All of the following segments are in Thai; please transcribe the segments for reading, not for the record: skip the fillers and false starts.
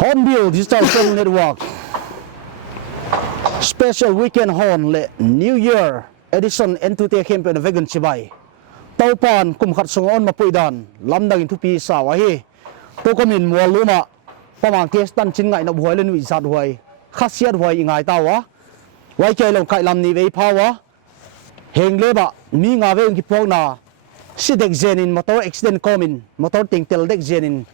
Hornbill Digital Film Network Special Weekend Horn le New Year Edition N2T Campaign Vegan Chibai Taupan kum khat songon mapuidan lamdang intupi sawahi to komin mualuma pamang testan chin ngai na buai len wi zat huai khasiat huai ingai tawa wai ke long kai lam ni vei phawa heng leba mi nga ve ki pongna sidek zenin motor accident komin motor tingtel dek zenin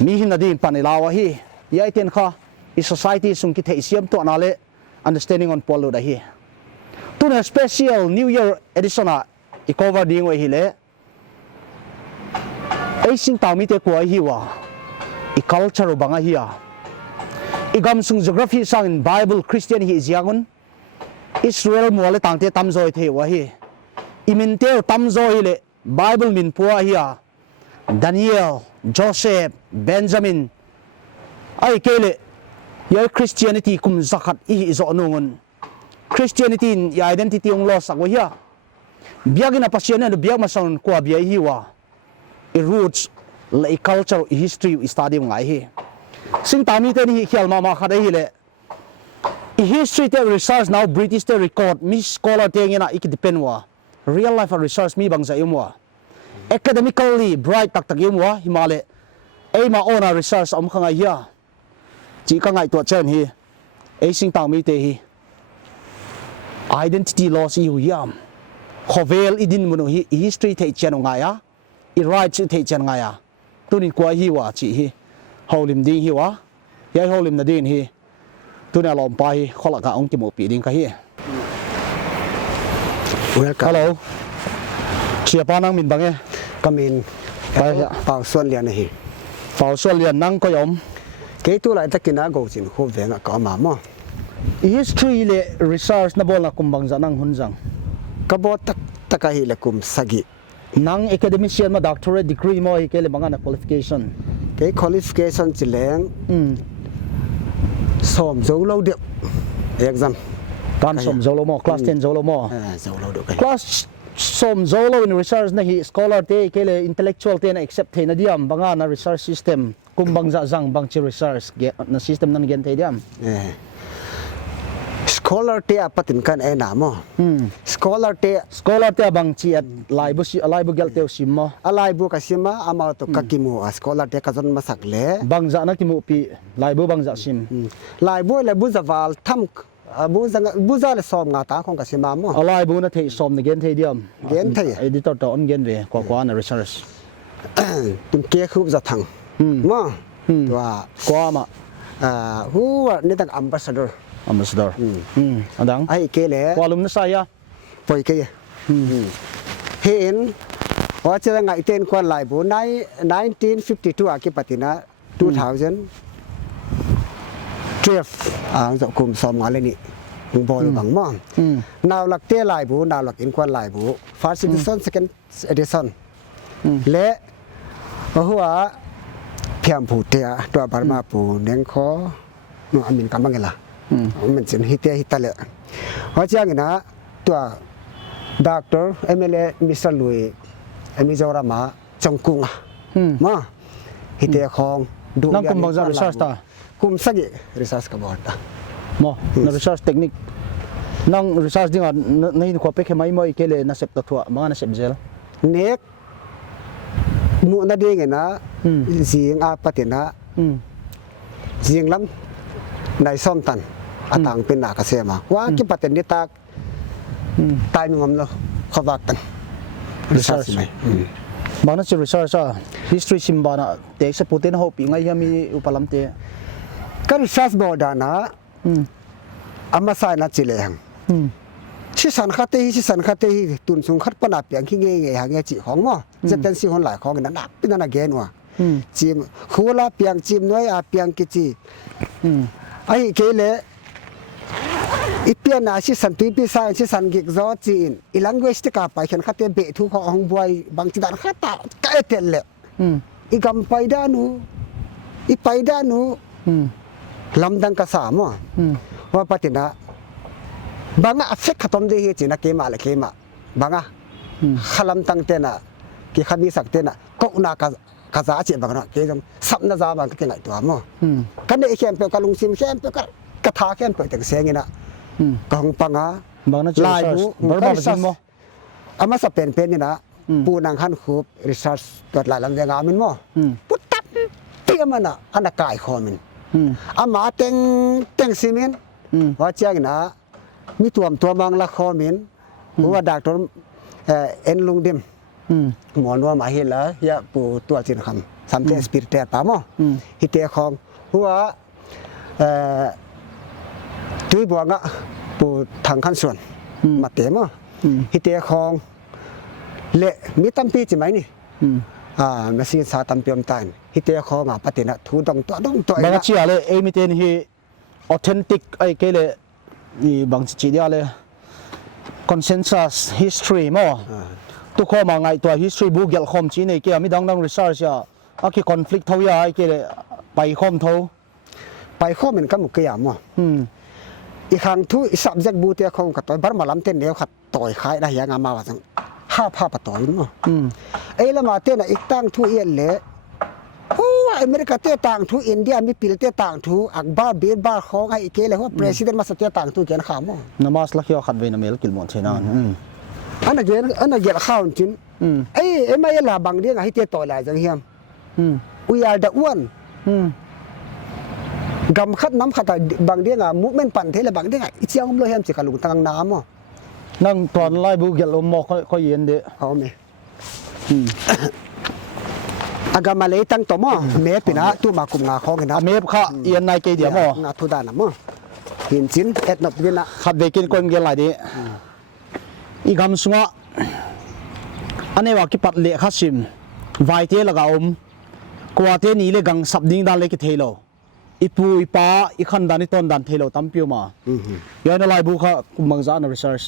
mi hin adin panilawa hi yai ten kha i society sung ki thei siam to anale understanding on polo da hi tuna special New Year edition a i cover ding we hi le ai sing taw mi te ko hi wa i culture banga hi a i gam sung geography sang in Bible Christian hi ziangun Israel mo le tangte tam zoi the wa hi i min te tam zoi le Bible min puwa hi a Daniel Joseph Benjamin ai kele ya Christianity kum zakat i zo nungun Christianity in ya identity ong lo sakwa hiya biagina pasiana no biag mason kwa bia hiwa i roots la i culture i history i study ngai hi sing tami te ni khial ma khada hi le i history te research now British te record mi scholar te ngina ik depend wa real life research mi bangza yumwa academically bright tak tak yumwa himale ai ma ona research am khanga hiya chỉ có ngày tuột chân hi, ấy sinh tao mi te hi, identity loss iu yam, khovel idin munu hi history thei chen ngai a, I right thei chen ngai a, tu ni kwa hi wa chỉ hi, holim ding hi wa, yai holim na din hi, tu ni alom pa hi, khola ka ong ki mo pi ding ka hi. Hello, siapa nang min bang e? Kamin, pau suan lian hi, pau suan lian nang ko yom. cái tu lại tất cả nó gồm chính khu về ngã có mà history le research na bol na kumbang zanang hunjang cái bộ tất tất cả là cùng sagi nang academician ma doctorate degree mo hi kele banga na qualification cái qualification chỉ là sớm dấu lâu được exam kan som zolo mo class 10 zolo mo dấu lâu được class som zolo in research na hi scholar te kele intellectual te na accept the na diam banga na research system kumbang za zang bang chi research na system nan gen the diam scholar te apatin kan e na mo scholar te bang chi at laibu gel te sim mo alai bu kasima ama to kakimu a scholar te kazon masak le bang za na kimu pi laibu bang za sim laibu le bu zawal tham bu za le som nga ta khong kasima mo alai bu na thei som na gen the diam gen thei editor to on gen ve kwa na research tum ke khub za thang mo wa kwa ma hu ni tak ambassador adang ai ke le kwa lum na saya poi ke hen wa cha ngai ten kwa lai bu 1952 a ki patina 2012 zo kum som ngale ni bol bang mo naw lak te lai bu naw lak in kwa lai bu first edition second edition le huwa phiam phu te to barma pu neng kho no amin kamangela mình xin hite hitale ho chiang ina to doctor MLA Mr. Lui Emizorama chongkung ma hite khong du nang kum bangza research ta kum sagi research ka bot mo na research technique nang research dinga nei ko pe khemai moi kele na sep ta thua mga na sep zel nek mu na de ngena jing a patina jing lam nai som tan atang pin na ka sema wa ki paten ni tak tai ngom lo khawak tan research mai บางนักresearch history simbana tek se putin ho pi ngai yami upalam te ก็รีเสิร์ชบอดานะอามาใส่นัดจิเลงชิสันคาเตฮีชิสันคาเตฮีตุนสุงคัดปนาเปียงขี้เงี้ยหางเงี้ยจีของมั้งจะเป็นสิ่งคนหลายของนั้นนักเป็นนักเกณฑ์ว่ะจีมคูลาเปียงจีมน้อยอาเปียงกิจีไอ้เกลอีเปียนาชิสันตุยปีสายชิสันกิกจอจีนอีลังเวสติกาไปเขียนคาเตเบทุกของบวยบางจีดันคาตาไก่เตลเลยอีกำไปด้านูอีไปด้านูลำดังกษามว่าปฏินะบางอ่ะเฟกขตมดีจีนักเกมาเลยเกมาบางอ่ะขลังตั้งเตนะกี่ขมีสักเตนะก็อุณากษาจีบางนะเกจงสับนาจาบางก็เงยตัวมั้งกันเนี่ยเข้มเปกลุงซิมเข้มเปกระทาเข้มเปแต่งเสียงนะกองปังอ่ะลายบุบาร์บาจิมอามาสเปนนี่นะปูนังขันคูบรีเสิร์ชตัวหลายลำเลียงอามินมั้งปุ๊บตับเตี้ยมันอ่ะอันนั้นกายคอมินอามาเต็งซีมินว่าเจ้าหน้ามีตัวบางละคอมินว่าดักตัวเอ็นลุงดิมหมอนว่ามาเห็นแล้วยาปูตัวจินคำสัมเทสปิริตปามอฮิเตของหัวตุยบัวงะปูทางขั้นส่วนมาเตมอฮิเตของเละมีตั้มปีจิไหมนี่มาซีสาตัมเปียมตันฮิเตของอ่ะปฏินะทูดงตัวบางชีอะไรเอมิเตนฮีauthentic ไอ้เกลเลยนี่บางชีเดียเลย consensus history มั้งทุกข้อมาไงตัว history book ยัลคอมจีนี่เกี่ยมีดัง research อ่ะอาคี conflict เท่าไหร่ไอ้เกลไปคอมเท่าไปคอมมันก็มุกยามมั้งอีกครั้งทุก subject บูเตียของกับตัวบาร์มาลำเต้นเดียวขัดต่อยขายได้ยังมาว่าสังห้าปะต่อยมั้งไอ้ละมาเต้นอีกตั้งทุเอียนเลยโอ้อเมริกาเตะต่างทูอินเดียมีปีเตะต่างทูอักบาร์เบียบาร์ของไอ้เกเลยว่าประธานมาสเตะต่างทูเกณฑ์ข่าวมั้งนามาสลักยอขัดเวนเมลกิลมอนเชนานอันนั้นเกณฑ์ข่าวจริงไอ้ไม่ละบางเรื่องให้เตะต่อยหลายจังเฮียมอุยาดะอ้วนกำคัดน้ำขัดบางเรื่องมุกเมนปั่นเทเลบางเรื่องอีเชียงผมเลยเฮียมจะกระลุงทางน้ำมั้งนั่งตอนไล่บุกยัลมอค่อยเย็นเดะเอาไหมอากามาเลยตั้งตัวมั้งเมฟปีนะตัวมากุมงาของนะเมฟค่ะเอียนนายเกเดียมั้งนาทุดานะมั้งหินจินเอ็ดนบวินะขัดเบกินคนเกลไรดีอีกคำสุงะอันนี้ว่ากิปัดเละขัดซิมไวเทลกากว่าเทนี่เลยกังสับดิ้งดานเลยกิเทโลอีปูอีป้าอีขันดานิตอนดันเทโลตั้มพิวมาย้อนอะไรบุกค่ะกุมบังจานรีเสิร์ช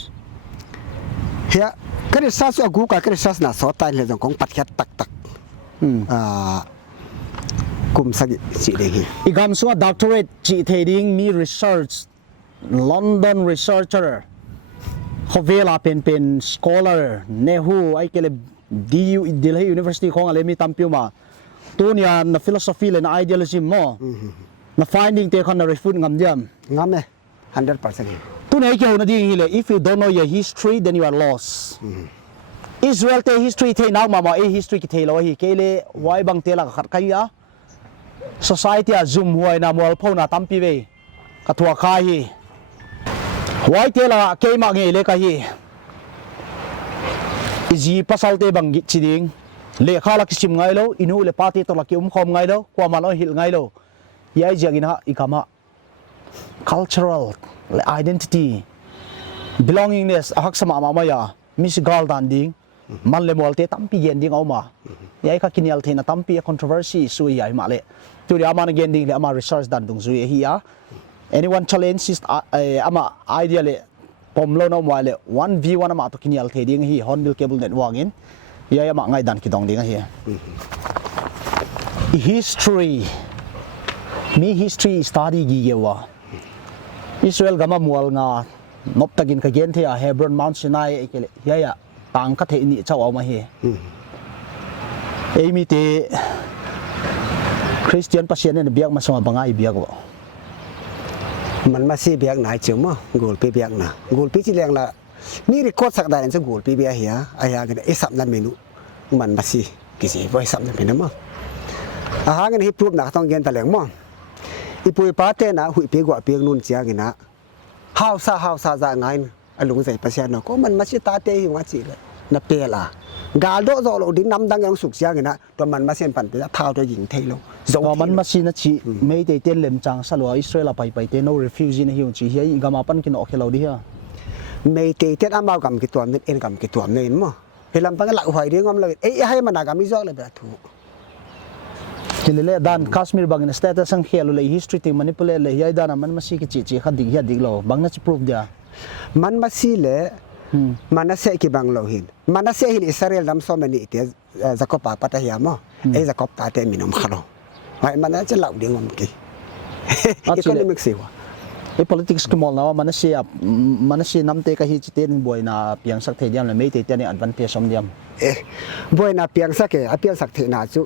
เฮียก็รีเสิร์ชกูก็รีเสิร์ชน่ะสอดตายเลยตรงของปัดแค่ตักกลุ่มสักจีเดียอีกคำสุงะ doctorate จีเทดิ้งมี research London researcher เขาเวลาเป็น scholar เนฮูไอ้เกลDU ดิลเฮ University ของอะไรมีตั้มพิวมาตัวนี้นะ philosophy เลยนะ idealism มั้งนะ finding เตะคันนะ refute งามเดียมงามเลย 100%ตัวนี้เกี่ยวนะดีเลย if you don't know your history then you are lost Israel เตะ history เทนักมาhistory กิเทเราเกลไว้บางเตะละขัดใครอ่ะ society อ่ะ zoom หัวนะมัวพ่อนะตั้มพิเวกัตัวใครไว้เตะละเกมาเงี้ยเลยกันอีจีภาษาเตะบางจีดิงเลขาลักซิมไงโลอินูเลปาติตลักยุมคอมไงโลความมันหิลไงโลยายจังอินะอีกคำ cultural identity belongingness ฮักสมามามายามิสกอลดันดิงมันเลมอลเตตั้มปีเย็นดิงเอามายายข้ากินยัลเทนะตั้มปี controversy สุยยายมาเลยตัวเดียวอามันเกนดิงเลยอามา research ดันตรงสุยเฮีย anyone challenge is อามา idea เลยผมเล่าหน่อยเลย 1v1 อามาตัวกินยัลเทดิงเฮีย Hornbill Cable Network อินยายมาไงดันคิดตรงนี้กันเฮีย history มี history study กี่เกี่ยววะอิสราเอลก็มามัวงานบตะกินกับเกณฑ์ที่เฮบรอนมาวน์ซินายไอ้เกลี่ยยต่างกันเทนี่เจ้าเอามาเฮียมีเตคริสเตียนปัสเซียนเนี่ยเบียกมาสมับังไงเบียกวะมันมาซีเบียกไหนจึงมั้งกูปีเบียกนะกูปีที่เลี้ยงละมีรีคอร์ดสักได้เนี่ยกูปีเบียเฮียไอ้ยากันไอ้สับนั่นเมนูมันมาซีกี่สิบไว้สับนั่นเป็นมั้งอาหารกันฮิปรูปนะต้องเย็นตะเหลียงมั้งอีปุยป้าเต้นะหุยปีกว่าปีกนุ่นเจียกินะฮาวซาจะไงอลุงใส่ปัสเซียนก็มันมาซีตาเตยหัวจีเลยนับเปล่า กาลโดโซโลดิ้งน้ำดังยังสุกเสียงนะตัวมันมาเส้นปั่นไปแล้วเท้าตัวหญิงเทโล ก็มันมาสินะชีไม่ได้เต้นเล่มจังสลัวอิสราเอลไปเต้น no refugee นะฮิวจีเฮียกามาปันกินออกเฮลาดิฮะไม่เตะเต้นอ้ามากำกี่ตัวนึงเอ็นกำกี่ตัวนึงมั้งเฮลัมปังก็หลักหอยเรื่องอะไรเอ้ยให้มันนากำมิจอกเลยแบบถูกทีนี้ด้านคัสมีร์บางในสเตตัสสังเกตเลย history ติง manipulate เลยยัยด้านมันมาสิกิจิขัดดิ่งยัดดิ่งโลบางนั่นจะ prove เดียมันมาสิเลยมันน่าเสียกี่บางโลหินมันน่าเสียหินอิสราเอลน้ำส้มมันนี่เดี๋ยวจะก็ป่าปัตยามเอ้ยจะก็ป่าเต็มมีน้ำขลุ่มไม่มันน่าจะเหล่าเดียวมันกี่อีกคนนึงไม่สิวะไอ้ politics ก็มองแล้วว่ามันน่าเสียน้ำเตะกับฮิจิเตนบ่อยน่ะเพียงสักเทียมเลยไม่เตะเนี่ย advantage สมเดียมบ่อยน่ะเพียงสักเพียงสักเทียน่ะจุ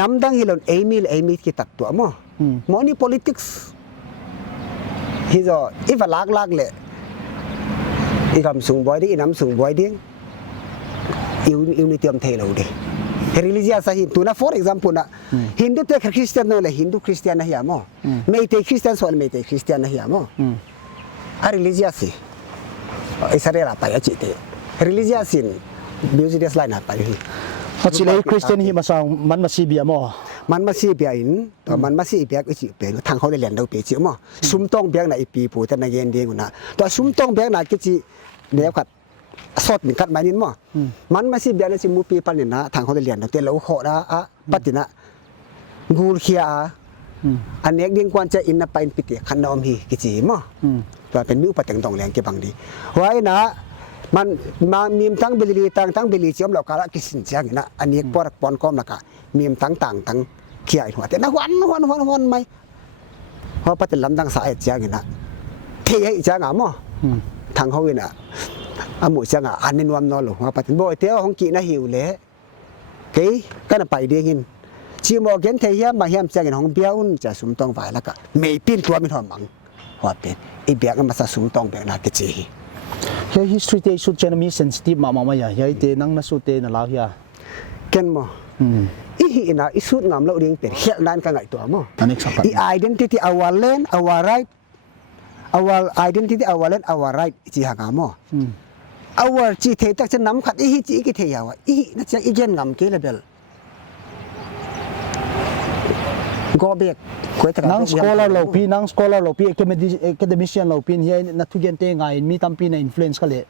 น้ำดังฮิลอนเอมิกี่ตัดตัวมั้งมอนี่ politics ฮิโซอีฟ้าลากเลยอีกำสูงบ่อยดิอีน้ำสูงบ่อยดิอิวนิเตียมเทเราดิ religious หินตัวน่ะ for example น่ะ Hindu เตะคริสเตียนนั่นแหละ Hindu คริสเตียนนะเฮียมั้งไม่เตะคริสเตียนส่วนไม่เตะคริสเตียนนะเฮียมั้งreligious สิอิสราเอลไปอ่ะจิตเตะ religious สิ business line ไปหิเพราะฉะนั้นคริสเตียนฮิมาสังมันมาซีเบียมั้งมันมาซีเบียอินตัวมันมาซีเบียก็จิเป็นทางเขาได้เรียนเราไปจิมั้งซุ่มต้องเบียงน่ะอีปีผู้แต่ในเย็นเดียงน่ะตัวซุ่มต้องเบียงน่ะก็จิเดี๋ยวขัดสดเหมือนกันไหมนินมั้งมันมาซีเบียนี่จิมูปีปันนี่นะทางเขาได้เรียนเราเตะเราโคนะปัจจุบันกูเขียอันนี้เดียงกวนจะอินน่ะไปปิดขันนอมฮีกิจิมั้งตัวเป็นมิวปัจจังตองแรงเก็บบางดีไว้นะมันมามีมทั้งเบลีตั้งเบลีเชื่อมเราการะกิสินเสียงนะอันนี้ปอดปอนก้อมละกะมีมทั้งเขียหัวแต่นะวันไหมเพราะปัจจุบันตั้งสายเสียงนะเที่ยเสียงอ่ะมั้งทางเขาเองอ่ะอามุเสียงอ่ะอันนี้นวมนอนหรอว่าปัจจุบันบ่อยเที่ยวของกีน่าหิวเลยเฮ้ยก็น่ะไปเดียกินชีโมเกนเทียมาเฮียมเสียงของเบี้ยวจะสุ่มต้องไหวแล้วก็ไม่ปิ้นตัวไม่ถอดมังว่าเป็นอีเบี้ยก็มาสุ่มต้องแบบนั้นก็จีเฮ้ย history เตะสุดเจนมี sensitive มาอย่าเฮ้ยเตะนั่งน่าสุดเตะน่าลาวเฮียเกันมั้งอีหินะอีสุดงามเราเรียงเป็นเฮียนั่นกันไงตัวมั้งอี identity our land our right our identity our land our right จีหางามั้งour จีเทตักจะน้ำขัดอีหิจีกิเทียวะอีนั่นจะอีเจนงามเกลเบลก็เบียกนั่งสกอลาร์เราพี่academician เราพี่เฮียนักทุเรียนเตะไงมีตั้มปีใน influence กันเลย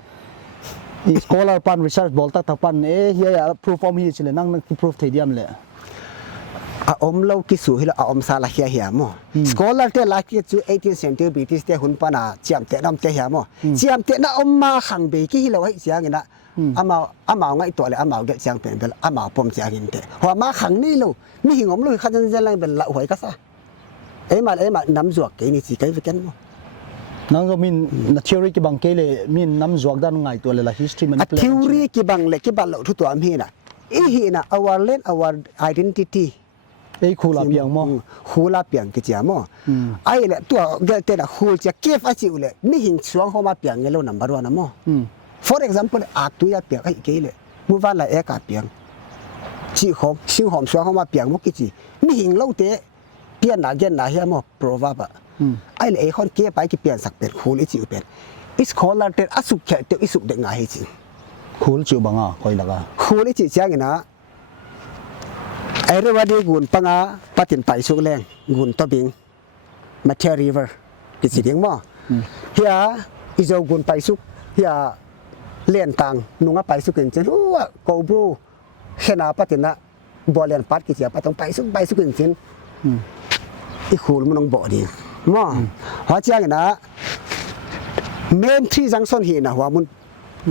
อีสกอลาร์ปัน research บอลตักปันเฮีย proof of ฮีเลยนั่งที่ proof เทียมเลยอมเราคิดสู่ให้เราอมซาลาเฮียมั้งสกอลาร์เตะลักที่จู่18th century British เตะหุ่นปานาเจียมเตะน้ำเตะเฮียมั้งเจียมเตะน่ะอมมาขังเบกี้ให้เราให้เสียงนะอามาไงตัวเลยอามาเกเสียงเป็นอามาปมเสียงเตะหัวมาขังนี่เราไม่หิงอมเลยขันจะอะไรเป็นละหวยก็ซะเอ้มาน้ำจวกกี่นี่สิกี่กันมั้งนั่งก็มีนักเทอรี่กี่บางเกเลยมีน้ำจวกด้านไงตัวเลยละ history มันเทอรี่กี่บางเลยกี่บางเราทุกตัวมีนะอีนะ our land our identity ไอ้คูลาเปียงมั้งคูลาเปียงกี่เจ้ามั้งไอ้เลยตัวเกลเตนะคูลจะเก็บอาชีพเลยไม่หิงช่วงเขามาเปียงเงี้ยเรา number one นะมั้งfor example อาตุยาเปียงไอ้เกลเลยมู่บ้านละกาเปียงชีหอมช่วงเขามาเปียงมุกกี่จีไม่หิงเราเตะเปียนหนาเย็นหนาเฮียมั้ง proverb ไอ้เลยคนเก็บไปกี่เปียนสักเป็นคูลอีจิวเป็นอีสคอลาร์เตอสุกแค่เตออีสุกเด็กง่ายจริงคูลจิวบังอ่ะคอยละกันคูลอีจิเสียงนะไอ้เรื่องว่าดีกุนปังอ่ะปฏินไปสุกแรงกุนตบิงมาเทียริเวอร์กิจเดียงมั้งเฮียอีเจ้ากุนไปสุกเฮียเลี้ยนตังนุ่งไปสุกจริงๆว่าโกบรูเฮนาปฏินะบอลเลียนปัดกิจเดียไปต้องไปสุกจริงๆอีคูลมันต้องบ่ดีมั้งหัวเจ้าอย่างนะเมนที่จังส่วนหินนะหัวมัน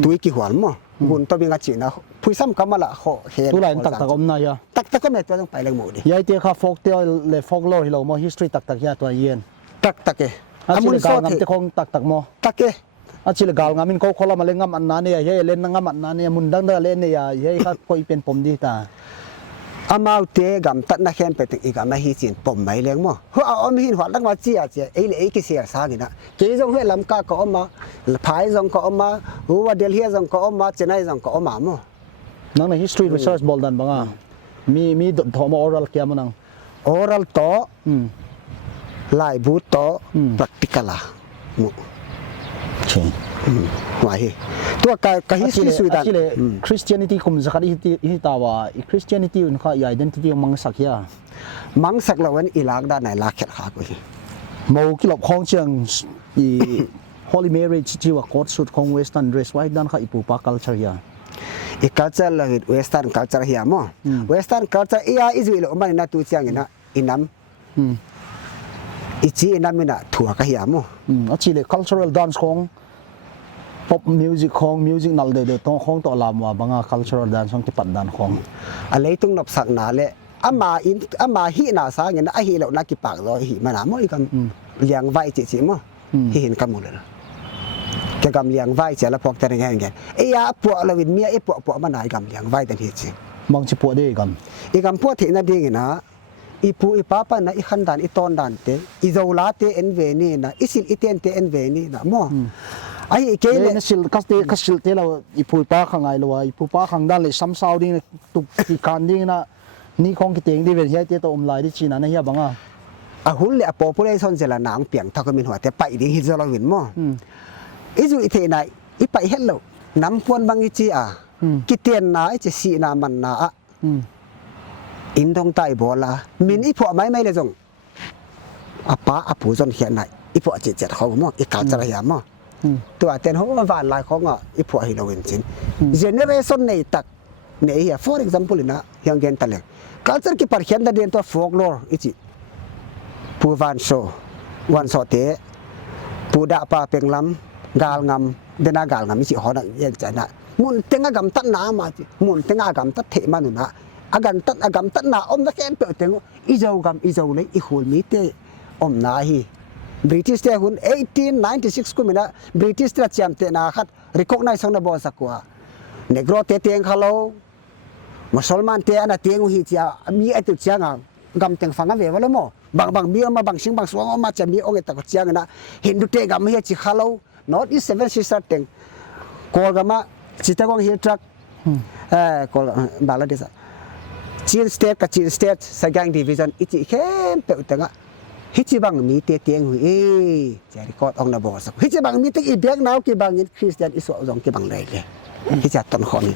ตุยกี่หัวมั้งบุญตัวเป็นกระจีนะผู้ซ้ำกำมาละเขาเห็นตัวไหนตักอมนายตักก็ไม่ตัวต้องไปเลยหมดดิยายเตี้ยข้าฟอกเตี้ยเลยฟอกโลที่เราโม history ตักยาตัวเย็นตักเกอาชิลกาลงามที่คงตักโมตักเกอาชิลกาลงามินเขาคนละมาเล่นงามอันนั้นเนี่ยยายเล่นงามอันนั้นเนี่ยมุนดังเล่นเนี่ยยายข้าคอยเป็นปมดีตาอามาเตะกำตัดนักแข่งไปถึงอีกอามาฮิจินปมไม่เลี้ยงมั้งเพราะเอาไม่หินหัวลักมาเจียไอ้เลยไอ้กิเสียสากินะเกี่ยงเพื่อลำกาก็ออกมาพายจงก็ออกมาหัวเดลเฮียจงก็ออกมาเจนัยจงก็ออกมามั้งนั่งใน history research บอลดันบ้างอ่ะมีทอม oral เกี่ยมันนั่ง oral โตไลบูโต practical ละมั้งใช่ ว่าตัวกะ history สุดา actually Christianity kum zakari hi tawa Christianity un kha identity mang sakya มังสักละวันอีลากด้านไหนลากเข็ดขากู mo kilop khong chang i Holy Mary chi wa court suit khong western dress white dan kha ipu pa culture ya อีก culture ละเวสเทิร์น culture เฮียมั้ง western culture อีอิสราเอลมันน่ะตัวเชียงนะอินน้ำอีจีอินน้ำมันน่ะถั่วกะเฮียมั้ง actually cultural dance khong pop music khong music nal de tong khong to lam wa banga cultural dance khong ti pat dan khong อะไรต้องนับสักนาเลยอามาฮีนาสาเงี้ยนะไอฮีเรานักกิปากเราฮีมันมั้งอีกเลี้ยงไว้จิมั้งฮีเห็นกันหมดเลยแกกำเลี้ยงไว้เสียแล้วพวกแต่ยังไงไอ้ยาพวกเราวินเมียไอ้พวกมันไหนกำเลี้ยงไว้แต่เหตุจริง mang chi po de gam อีกำพวกที่นั่นดีไงนะอีปูอีป้าป้านะอีขันดานอีตอนดานเตอีเจ้าลาเตเอ็นเวนี่นะอีสินอีเตนเตเอ็นเวนี่นะมั้งไอ้เกลเลยสิลคัสเตเราอีปูป้าขังไงเราอีปูป้าขังด้านเลยซ้ำเศร้าดิ้งตุกที่การดิ้งนะนี่คงกิเตงที่เป็นเฮียเตโตอมลายที่จีนนะเฮียบังอ่ะหุ่นเลยพอผู้ใดสนใจละหนังเปียงถ้าก็มีหัวแต่ไปดิ้งฮิตเราวินมั้งอีจูอีเทนายอีไปเห็นเราน้ำพวนบางอีจีอ่ะกิเตียนนาไอจะสีนามันนาอ่ะอินทองไตบอลละมินอีพวกไม่เลยจงอาป้าอาผู้จนเขียนไหนอีพวกเจ็ดเขามั้งอีกาจะระยำมั้งตัวเต็นเขาว่าวันลายของอ่ะอีพวกฮิโรวินจินเจเนเรชั่นในตักในเฮีย for example นะยังเกินตะเล็ก culture ที่ปาร์เขียนแต่เดินตัว folklore อีจีผู้วันโชวันสอเตผู้ด่าป้าเป็งล้ำกาลงำเดนากาลงำมิจิหอนะยังใจนะมุนเต็งอากำตัดน้ำมาจิมุนเต็งอากำตัดเทมานุนะอากำตัดน้ำอมตะแกนเปิดเต็งอีเจ้ากำอีเจ้าเลยอีหุ่นมีเตอมนาฮีบริติชเตหุ่น1896กูมีนะบริติชเตจำเตนาขัด recognize ส่งนะบอสักว่าเนกโรเตเตียงเขาโลมุสลิมเตอันนั้นเตียงหูฮิตยามีไอตุเชียงกำเต็งฟังกันเววะเลยมั้งบางมีออกมาบางสิ่งบางส่วนออกมาจะมีองค์ตะกุเชียงนะเห็นดูเตกำมีไอจิเขาโลNorth East Seven Sisters Teng, Kolgama, Chittagong Hill Track, Bangladesh, Chin State, Kachin State, Sagang Division, Ichi Kem Peutanga, Hichibang meet Tiang, Jerry caught on the boss. Hichibang meeting in Biang now, Kibang in Christian is on Kibang Lady. He's at Tonhoni.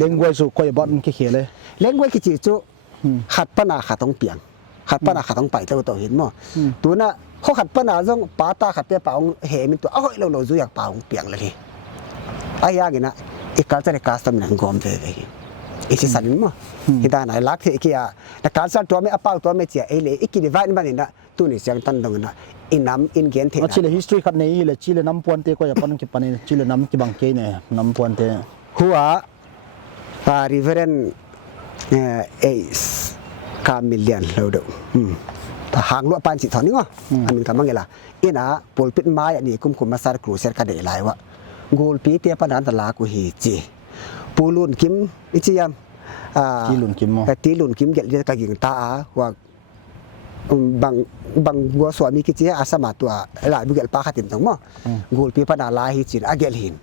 Language so quite button Kikele. Language Kichitu, Hatpana Hatong Piang, Hatpana Hatong Pai to him more. Do not. เขาขัดปัญหาตรงป้าตาขัดเปียเปล่าเหมินตัวเอาเราจูอยากเปล่าเปียงเลยไอ้ยากินะอีกการจะได้การสำนักงอมเลยอีกสิ่งนึงมั้งที่ด้านไหนลักที่กี่อ่ะแต่การสร้างตัวไม่เอาเปล่าตัวไม่เจียเอเลยอีกกี่ดีไว้นี่มันนี่นะตัวนี้เสียงตันตรงนั้นอินน้ำอินเกียนเทน Chile history ขัดในเลย Chile น้ำปวนเตก็อย่าปนกี่ปนChile น้ำกี่บางเกเนี่ยน้ำปวนเตหัวReverend เอสคามิเลียนเราดูหางลวดปานจิตถอนนี่วะอันนี้ทำยังไงล่ะอีน่ะปลปิดไม้อันนี้คุ้มมาสารครูเสร็จกันได้หลายวะกูปีเตียปนันตลากูฮีจีปูลุนคิมอิจิยามตีลุนคิมมั้งตีลุนคิมเกี่ยวกับกิ่งตาว่าบางวัวสวมีกิจอาสามาตัวหลายบุกเกลปาขัดติมตรงมั้งกูปีปนันลาฮีจีอาเกลหิน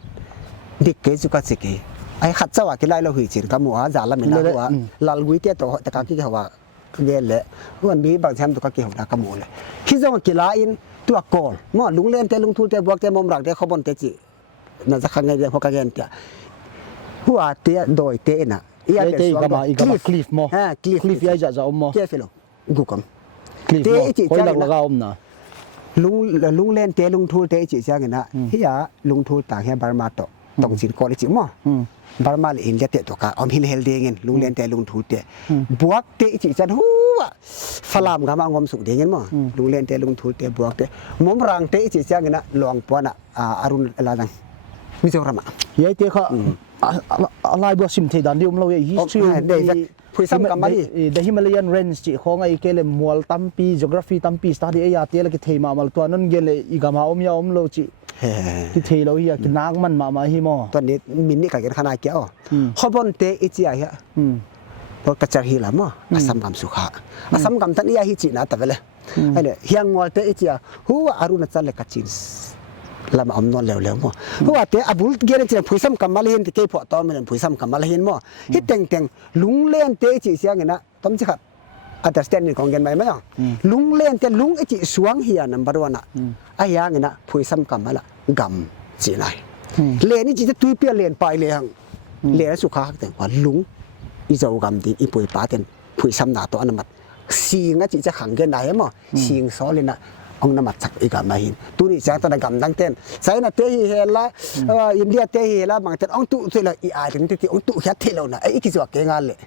ดิกเกจุกัสกิไอขัดสวะกิไลเราฮีจีกับมัวจาละมินาหัวลาลกุยเตียตัวแต่การที่เขาว่าเกลเลยวันนี้บางแชมป์ตัวก็เกี่ยวกับกมูเลยคิดว่ากีฬาอินตัวกอลมั่วลุงเล่นแต่ลุงทูแต่บวกแต่มอมรักแต่ขบวนแต่จีน่าจะขังไงเดี๋ยวพวกกันเตะหัวเตะโดยเตะน่ะอีกแบบคลิฟมั้งคลิฟยัยจะอมมั้งเจ้าฟิโลกูคำเตะจีจ้างนะลุงเล่นเตะลุงทูเตะจีจ้างนะเฮียลุงทูต่างเฮียบาร์มาโตต้องสินกอลิจิมั้งบาร์มาเลยอินเดียเตะตัวกันอมหินเฮลเดงินลุงเล่นเตะลุงทูเตะบวกเตะจีจันหัวฝรั่งก็มางอมสุดเดงินมั้งลุงเล่นเตะลุงทูเตะบวกเตะมุมรังเตะจีจังนะหลวงปวนะอารุณอะไรนั่งมิโซรามะยัยเตะเขาอะไรบัวซิมเทดันดิมเราเฮียชื่อเดี๋ยวคุยซ้ำกันมาดิ The Himalayan Range จีของไอ้เกลมัวตัมปี geography ตัมปี study ไอ้ยาเตะแล้วก็เทมามาตัวนั้นเกลอีกามาอมยาอมโลจีที่เทเราเฮียกินน้ำมันมาฮิโมตอนนี้มินนี่กับกันขนาดเกี่ยวขบวนเตะอีจีไอ้เหี้ยพวกกระจายหิละมั้งอาสัมกำสุขะอาสัมกำท่านยาฮิจินะแต่เวลาไอ้เนี่ยเฮียงวัวเตะอีจีหัวอารุณจันเลกัจินลำอมนอนเร็วๆมั้งหัวเตะอบุลเกเรจินผู้ซ้ำกำมาเล่นที่เกี่ยวพอตอนมันผู้ซ้ำกำมาเล่นมั้งฮิตเต็งลุงเล่นเตะอีจีเสียงเงี้ยนะต้องจิขัดunderstanding ของกันไหมมั้งลุงเล่นแต่ลุงไอ้จีสวงเฮียนัมบาร์วันอ่ะไอ้ยังเงี้ยนะผู้ซ้ำกำมาละกำ จีนายเลนี่จีจะตุยเปียเลนไปเลยหังเลนสุขาแต่ว่าลุงอีเจ้ากำดินอีปุยป้าเต็นปุยซ้ำหนาตัวอันมัดสิงอ่ะจีจะขังเกินได้มั้งสิงซ้อเลยนะองน้ำมัดสักอีกมาหินตัวนี้จะตอนกำดังเต้นใส่น่ะเตะเฮละอินเดียเตะเฮละบางเต้นองตุเทละอีอาถึงที่องตุแค่เทละนะไอ้กิจวัตรเก่งานเลย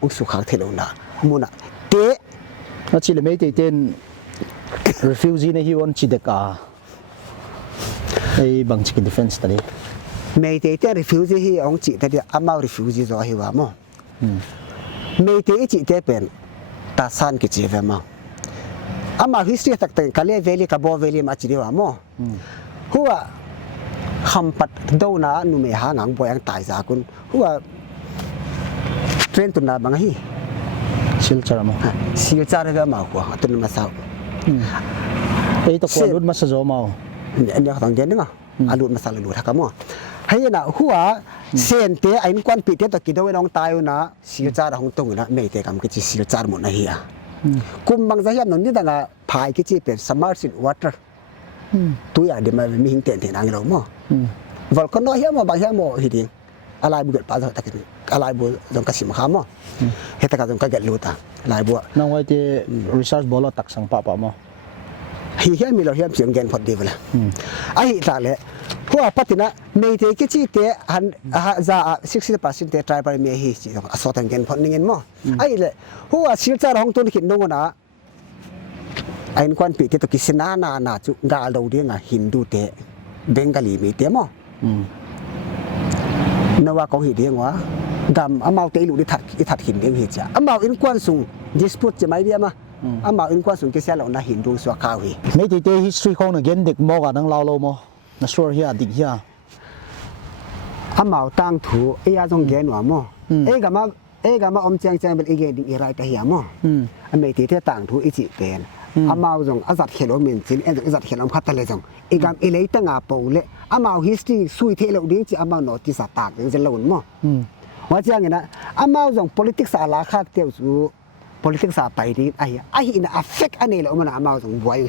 องสุขาเทละนะมุนะเตะแล้วชิลไม่เต้น refugee ในฮิวันชิดกาไอ้บางชิค defense ตอนนี้ไม่เตะ refugee ที่องจิตแต่เดียวอามา refugee จะหิวมั้งไม่เตะจิตเป็นตาสันกิจเวมั้งอามา history ตักแต่งกัลเลเวลีกับโบเวลีมาจิตเดียวมั้งหัวคำปัดดูนะนุ่มหางังบ่ยังตายจากคุณหัวเทรนตุนนาบางฮีชิลจาร์มั้งชิลจาร์ก็มาหัวตุนมาสาวไอ้ตะกวลุดมาสะโจมาอันนี้เขาต้องเรียนนึงอ่ะอาลุดมาสาวลุดทักมั้งให้นะหัวเส้นเตะไอ้นกวนปีเตะตะกี้ด้วยน้องตายนะชิลจาร์ห้องตรงนะไม่เตะกันก็จะชิลจาร์หมดนะเฮียกุมบางจะเห็นนนนี่ต่างพายก็จะเป็น submerged water ตัวอย่างเดี๋ยวมันมีหินเตียนที่นั่งเราหม้อวอลกันน้อยเหี้ยมั้งบางเหี้ยมั้งหิดิงอะไรบุกเกิดป่าตะกี้อะไรบุกตรงกระสิมข้ามมั้งเฮตกาตรงกระเกิดลูตาอะไรบุกน้องว่าที่ research บอลตักสังปะปะมั้งเฮียมีเราเฮียเสียงเงินพอดีไปเลยไอ้ตาเลยพวกปัตตินะไม่เตะก็จีเตะหันจะ60%เตะ try ไปมีเฮียจีต้องสอดเงินพอดีเงินมั้งไอ้เลยพวกสิลจาร์ห้องตัวนี้คิดดูนะไอ้คนปีเตะตะกี้สินาจุกาลดูเดียงฮินดูเตะเบงกาลีมีเตะมั้งนว่าเขาหินเดียงวะกำอามาเตะลูกที่ถัดหินเดียงหินจ้ะอามาอินควันสูง dispute จะไม่เดียมั้งอามาอินควันสูงที่เสียเราหน้าหินดูสวาคาวีไม่เตะ history ของนักเรียนเด็กมอกันนั่งเล่ามั้งน่าชัวร์เฮียดิเฮียอามาตั้งถูเอียจงเกณฑ์วะมั้งเอกามาอมเจียงเป็นอีเกณฑ์อีไรแต่เฮียมั้งไม่เตะตั้งถูอีจิเป็นอามาจงอาจัดเขลมินจินอาจัดเขลมพัดทะเลจงอีกามเอเลตั้งอาปูเล่อามา history สุยเทเลดิ้งจีอามาโนติสตากยังจะเล่นมั้งว่าจะยังไงนะอามาจง politics อาลาคักเตียวสู่ politics อาไปดิ้งไอ้อิน affect อันนี้แหละมันอามาจงบวยอยู่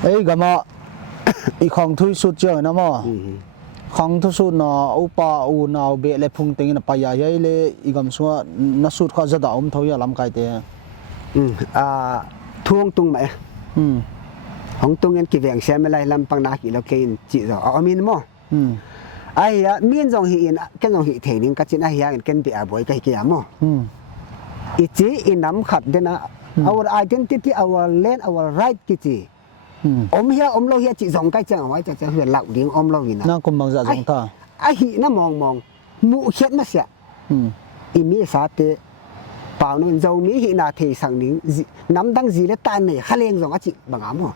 ไอ้กามาอีของทุยสุดเจ้านะมั้งของทุสุดนะอุปาอูนาเบลพุงติงนะปายาใหญ่เลยอีกามสัวนัสุดเขาจะด่าทวยาลำไก่เตะทวงตุงไหมของตุงเงินกี่แหวงเสียไม่ไรลำปังนากี่เราเกินจีจ่ออามินมั้งไอ้ยามีนจงหินกันจงหิเทนิงก็จีน่าเฮียกันเบียบ่อยก็หิกี่มั้งอีจีอิน้ำขัดเดนะ our identity our land our right กี่จีเฮียเราเฮียจีจงก็จะเอาไว้จะเหือนเหล่าดิ้งเราวินะน่ากุมบังจะจงท่าไอ้หิน่ามองมุเขียนมาเสียอีมีสาเตป่าวนู้นเรามีหินาเทสังนิ้งน้ำดังจีเลตายเนี่ยข้าเลี้ยงจงอาจิบางอ่ะมั้ง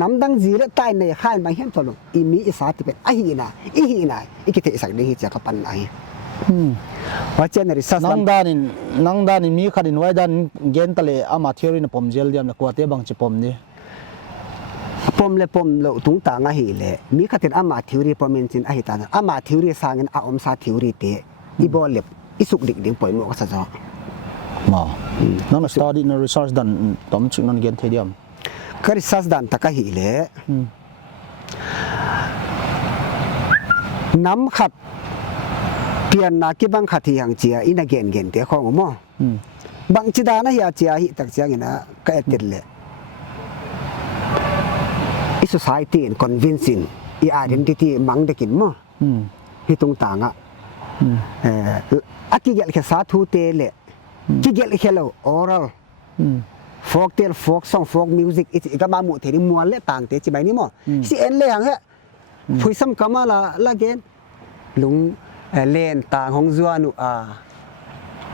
น้ำดังจีเลตายเนี่ยข้าบางเห็นตลอดอีมีสาที่เป็นไอ้หินาอีกิเทสังนิ้งจะกับปันไอ้ว่าเจนริสัสนังดานิมีขัดินไว้ดันเกณฑ์ทะเลอามาเทียรินปมเจลเดียมนะกว่าเตะบางจิปมนี่ปมเราตุงต่างไอ้หิเลยมีขัดินอามาเทียริปมเมนจินไอ้หิตานะอามาเทียริสังเงินอาอมซาเทียริเตะอีบอลเล็บอีสุกดิกดิ่งปล่อยหมวกซะจ้ะมานั่น study ใน research ดันต้มชิงนั่นเกณฑ์เทียมก็ research ดันตะกี้เลยน้ำขัดเปลี่ยนนักบังขัดที่ยังเจียอินเกณฑ์เดียวของมั้งบางจิดานะเฮียเจียฮิตักเจียงินะก็เอ็ดเลยอี society convincing อี identity มังเด็กินมั้งที่ตรงต่างอ่ะอากิเกลแค่สาธุเตเลกิเกลแค่เรา oral folk tale folk song folk music อีกมาหมู่เทนี่มวลเล่ต่างเตจิใบนี้มั้งสิเอ็นเลยอย่างเงี้ยพุยซ้ำกำมาละเกนลุงเล่นต่างของจวนุ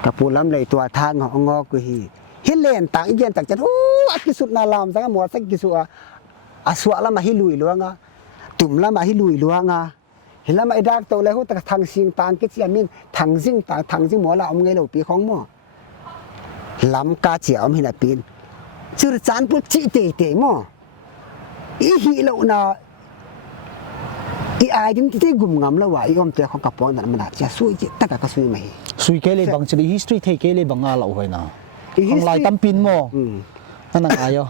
กับปูล้ำเลยตัวทางของงอกุฮีเฮเล่นต่างอีเกนต่างจัดโอ้อักิสุดนาลามสังหมดสักกิสุอาสวะละมาฮิลุยลวงตุ่มละมาฮิลุยลวงเห็นแล้วไม่ดักตัวเลยหัวตะทางสิงต่างกิจยามินทางสิงต่างทางสิงหมอละอมไงเราปีของหม้อลำกาเจียอมหินาปีนชื่อจานปุ๊จิเตะหม้ออีฮีเราน่ะอีไอดินที่กุมงำแล้วว่าอีอมเตะของกระป๋องนั้นมันอาจจะสู้จิตตะกะก็สู้ไหมสู้เกลี่ยบางชนิด history เทเกลี่ยบางอะไรเอาไว้นะของลายตั้มปินหม้อนั่นอะไรอ่ะ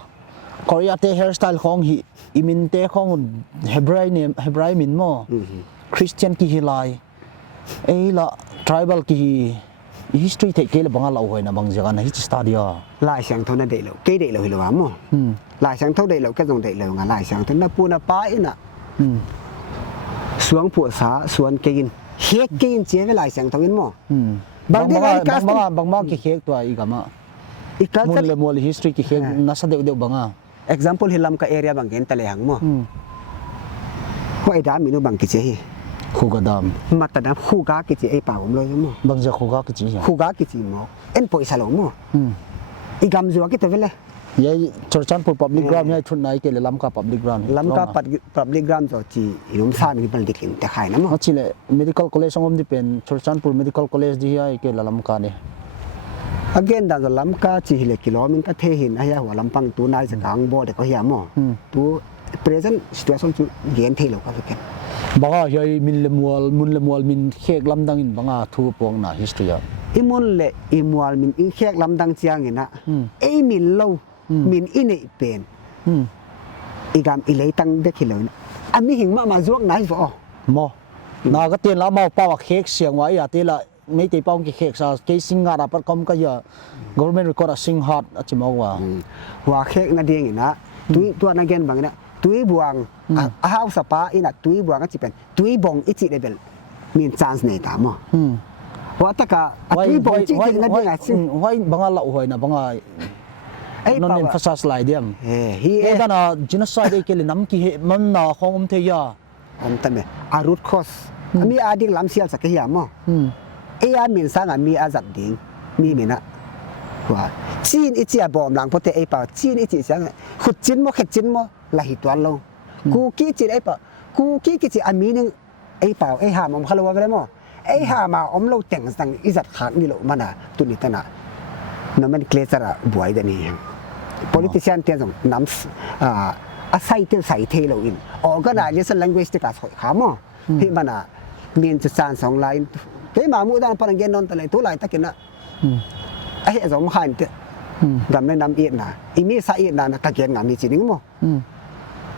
Korea te hairstyle khong hi imin te khong Hebrai min mo Christian ki hilai ei la tribal ki history te ke le banga lau hoi na bang jaga na hi stadia lại sang thôn nó để lâu cây để lâu thì lâu lắm mà lại sang thôn để lâu cái dòng để lâu ngà lại sang thôn nó pu nó bãi nè xuống phụ xã xuống cây hết cây chế với lại sang thôn mà bang ki khek to ai gama mun le mol history ki khek na sa deu banga example hilam ka area bang gen tale hang mo hoi da minu bang ki che khugadam mata da khuga ki che ai pa om lo mo bang ja khuga ki chi khuga ki chi mo en poi sa lo mo igam zo ki te vele ye churchanpur public ground ye thun nai ke le lamka public ground lamka public ground zo chi inum sa mi bal dikin te khai na mo chile medical college ngom dipen churchanpur medical college di ai ke lamka ne again da zo lamka chi hile kilometer the hin aya wa lampang tu nai sa kang bo de ko hiam mo tu present situation chu gen the lo ka ken banga ye mun le mual min khek lamdang in banga thu pong na history ya imun le imual min in khek lamdang chiang ina ei min lo min ine pen igam ilei tang de khilo ami hing ma zuak nai vo mo na ga ten la mau pa khek siang wa ya te la mấy tỷ bông cái khek sa cái sinh ngạt à bắt com cái giờ government record à sinh hot à chỉ mau wa khek na ding ina tu na gen bang na tui buang a house sapa ina tui buang a chipen tui bong ichi level min chance nei ta mo wa ta ka tui bong chi ting na ding a chi why banga lau hoi na banga non emphasize lai diam hi e da na genocide ke le nam ki he man na khom the ya om ta me a root cause mi a ding lam sial sa ke ya mo e a min sang a mi a zat ding mi me na wa chin ichi a bom lang pote e pa chin ichi sang khut chin mo khet chin mo la hi twan lo ku ki chi e pa ku ki chi a mi ning e pa e ha mom khalo wa le mo e ha ma om lo teng sang i zat khat ni lo mana tu ni ta na no man klesara buai da ni politician tian jong nam a sai te sai the lo in organization language te ka soi kha mo hi mana min chu chan song line ke ma mu dan pan gen non ta le tu lai ta ken na a he zong khan te gam le nam i na i mi sa i na na ka gen ngam ni chi ning mo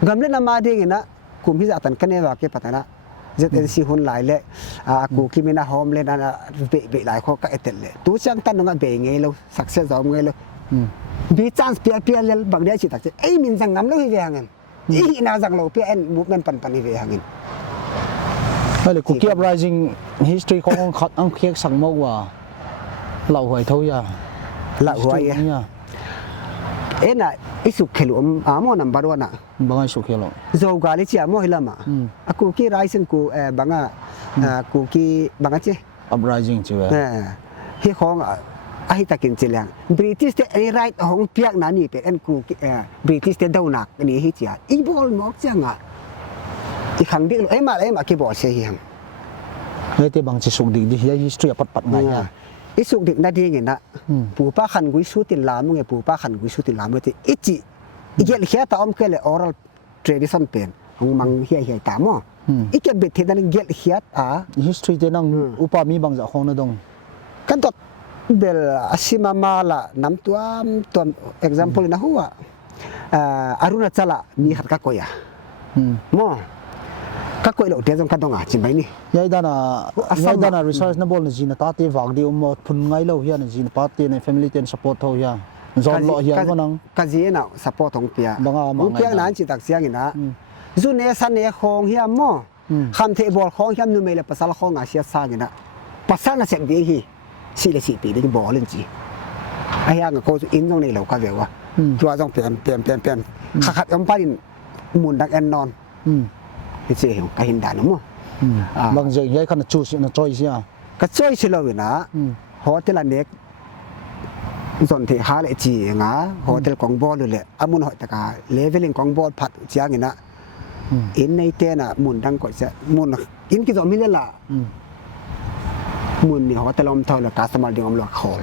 gam le na ma ding na kum hi za tan kan e wa ke patana ZNC hun lai le ku ki mina home le na be lai kho ka etel le tu chang tan nga be nge lo success zom nge lo bi chance pia le bang de chi tak che ai min jang ngam lo hi ve hangen i na jang lo pia en movement pan hi ve hangen le ku ki uprising history khong khat ang khek sang mo wa lau hoi tho ya la hoi ya ena isu khelu amo number 1 na bangai su khelo zo gali chi amo hilama aku ki rising ku banga ku ki banga che uprising chu hi khong a hi takin chilang british te ai right hong piak na ni pe en ku british te dau nak ni hi chia i bol mok changa i khang dik lo ai ma ki bol se hi hang te bang chi suk dik di history pat ngai ya isuk dik na ding na pu pa khan gui su tin lam nge pu pa khan gui su tin lam te ichi igel khia ta om ke le oral tradition pen hong mang hi ta mo ike bet the dan gel khiat a history te nang upa mi bang ja khong na dong kan dot bel asima mala nam tuam example na huwa aruna chala mi khat ka koya mo ka koi lo te jong ka donga chin bai ni yai dana research na bol na jina ta te wag di mo phun ngai lo hian jin pa te ne family ten support tho ya zon lo hian mo nang ka ji na support hong pia hong pia nan chi tak siang ina zu ne san ne khong hiam mo kham the bol khong hiam nu me le pasal khong a sia sa ina pasal na sek de hi si le si pi de bol len chi ai yang ko in jong nei lo ka ve wa tua jong pem khat om pa in mun dak en non cái gì hiểu cái hình đàn đúng không? Bằng giờ vậy khăn chú nó chơi gì à? Cái chơi chỉ là na, hotel là nét, dọn thì há lại chỉ ngã hotel quảng bò rồi lệ, amun hỏi tất cả leveling quảng bò phát chiang vậy na, in này tên là muốn đăng gọi sẽ muốn in cái dọn mình là muốn thì hotel ông thôi là customer đi ông lo khổ,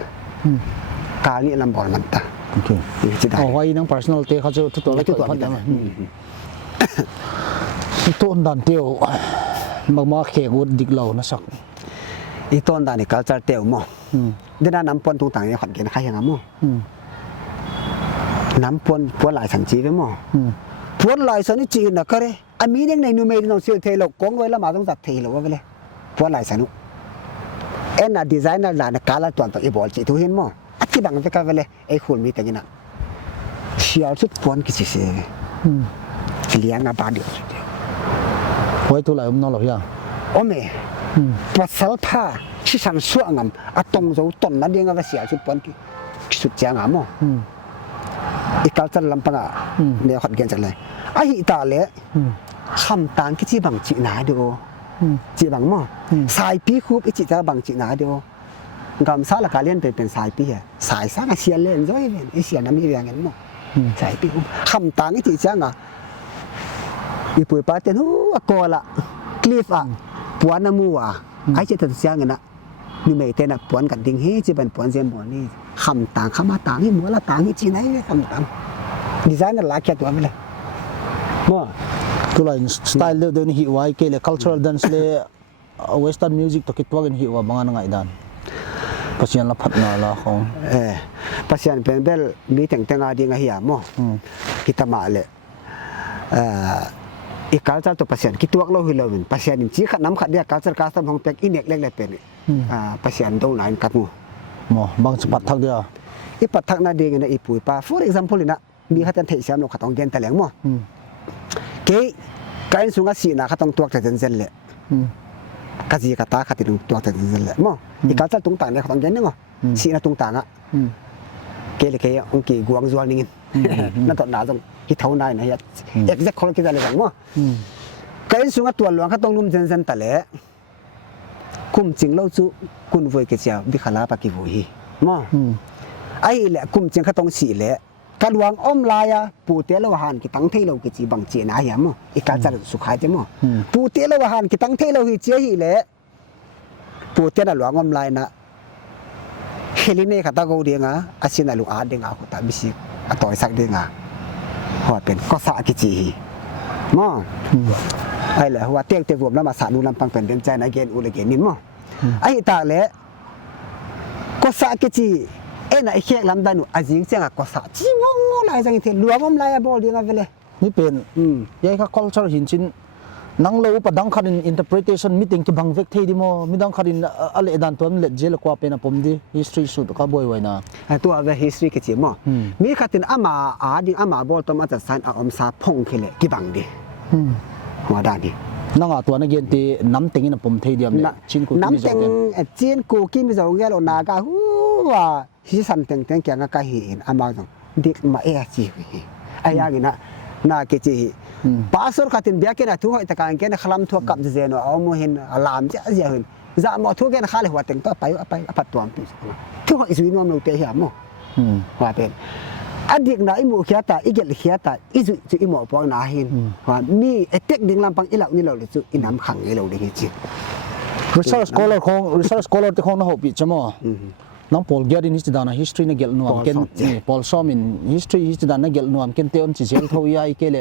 cá này làm bò mình ta, vậy năng personal teเขาจะตัวเล็กตัวพันธุ์ต้นดันเตียวมาเขกวุดดิกเหล่านะสักอีต้นดันนี่ culture เตียวมั้งเดี๋ยวนั้นน้ำปนตรงต่างเนี่ยขัดเกณฑ์ใครยังมั้ง น้ำปวนหลายสันจีไปมั้งปวนหลายสันจีนนะก็เลยอันนี้ยังในนูเมย์น้องเสียวเทลกงไว้แล้วมาต้องจัดเทลว่าไปเลยปวนหลายสันุเอ็นดีไซน์นั่นแหละการละตัวอีบอลจีทุเห็นมั้งอันที่บังไปกันไปเลยไอ้คนมีแต่เนี่ยเชียวสุดปวนกี่สิเลี้ยงอาบาเดียวไว้ทุเรศมันนอนหลับยังโอ้แม่ปัสสาวะที่ฉันสวงอ่ะอะตรงเราต้นนั่นเองก็เสียสุดปนกี่สุดเจ้าอ่ะมั้งอีกการจัดลำพังอ่ะเนี่ยขัดเกณฑ์จังเลยไอ้ตาเล่คำต่างที่บังจีน่าเดียวจีบังมั้งสายปีคูบอีจีจะบังจีน่าเดียวกำซาละการเล่นเป็นสายปีอ่ะสายสังเสียเล่นด้วยไอ้เสียน้ำมีอย่างเงี้ยมั้งสายปีคูบคำต่างอีจีจังอ่ะอีปุยป้าเต้นหัวกอละคลิฟอ่ะปวนน้ำมัวไอ้เจ้าตัวเสียงกันนะนี่ไม่เต้นอ่ะปวนกันดิ้งเฮ้จะเป็นปวนเสียงบ่นี่คำต่างคำมาต่างนี่มัวละต่างนี่จีไหนคำต่างดีไซน์นั่นหลักแค่ตัวไม่เลยมั้งทุเรศสไตล์เดินหิวไว้เกลี่ย cultural dance เลย western music ตัวคิดว่ากันหิวว่าบางอันง่ายดันภาษาละพัดนาละของภาษาเป็นเบลมีแต่งแต่งอาดีง่ายมั้งคิดมาเลยอีกการจัดตัวภาษาคิดว่าเราหิวเราเป็นภาษานี่จีขัดน้ำขัดเดียการจัดการสมองเป็กอินเน็กเล็กเลยเป็นภาษาตรงไหนกัดมูบางสปัดทักเดียวอีปัดทักนาดีกันนะอีปุ๋ยป้า for example นี่นะมีขัดเทเสียมเราขัดต้องเย็นแต่แหลงมั้งเก๋การสุงสีนะขัดต้องตัวแต่เจนเลยกัจีกัตตาขัดต้องตัวแต่เจนเลยมั้งอีกการจัดตรงต่างเนี่ยขัดต้องเย็นนึงอ่ะสีน่ะตรงต่างอ่ะเก๋เลยเก๋องค์กวางจวนนี่นั่นตอนหนาตรงที่เท่านั้นนะฮะexact คนคิดอะไรกันมั้งการสุงตัวหลวงขัดต้องนุ่มเจนแต่แหละคุมจริงเราจู่คุณวัยเกี่ยวบิขลาปากิวุยมั้งไอ้แหละคุมจริงขัดต้องสีแหละการวางอ้อมลายปูเตลวหันกิตั้งเทลกิจีบังเจนะยามอีกการจัดสุขายจังมั้งปูเตลวหันกิตั้งเทลกิจีฮีแหละปูเตน่ะหลวงอ้อมลายนะเฮลิเน่ขัดตะโกเดียงอาศินาลูอาเดียงขุตาบิสิอต่อยสักเดียงหัวเป็นก็สะกิจีมั้งไอ้แหละหัวเตียงเตียงรวมแล้วมาสานุลำปังเป็นเดินใจนะเกณฑ์อุลเกณฑ์นินมั้งไอ้ตาแหละก็สะกิจีเอ็นไอ้เค้กลำดันอาจิงเสียงก็สะจีงงอะไรสังเกตหลวงอ้อมลายบอลเดียงไปเลยนี่เป็นยัยค่ะ culture หินชิ้นนังเราอุปดังขัดิน interpretation meeting ที่บังเวกเทดิโมมีดังขัดินอะไรดันตัวมันเล็ดเจลกว่าเป็นอะผมดิ history สุดก็บ่อยไว้นะตัวเว history กิจมั้งมีขัดินอามาดิอามาบอลตัวมาจากสันอมซาพงเคเลยกี่บังดิหัวด้านดินั่งตัวนักเรียนที่น้ำเต็งนะผมเทเดียมเนี่ยชิ้นกูน้ำเต็งชิ้นกูกินมิโซเกลนากาหัวที่สันเต็งเกี่ยงกับเห็นอามาตรงดิมาจีไอ้ยังนะนาเกจิปาสร์ขัดินเบียกันทุกคนตะการกันขลัมทุกกับเจนเอาโมหินลามจะเสียหินจะมาทุกกันข้าเลยหัวเต็งไปปัดตัวมันทุกคนอิสุนวมเราเตะหามว่าเป็นอดีตนายมูเขียตาอีเกลเขียตาอิสุจะอิโมปองนาหินว่ามีเทคนิคลำพังอีเหล่านี่เราเลยจุอิน้ำขังอีเหล่านี้จริง research scholar ของ research scholar ที่ของน้าหอบปีใช่ไหมน้องพอลเกียร์ดินิสดานะ history นักเกลนวมเกนพอลซอมิน history ดานักเกลนวมเกนเตอร์จิเซลทวีไอเกล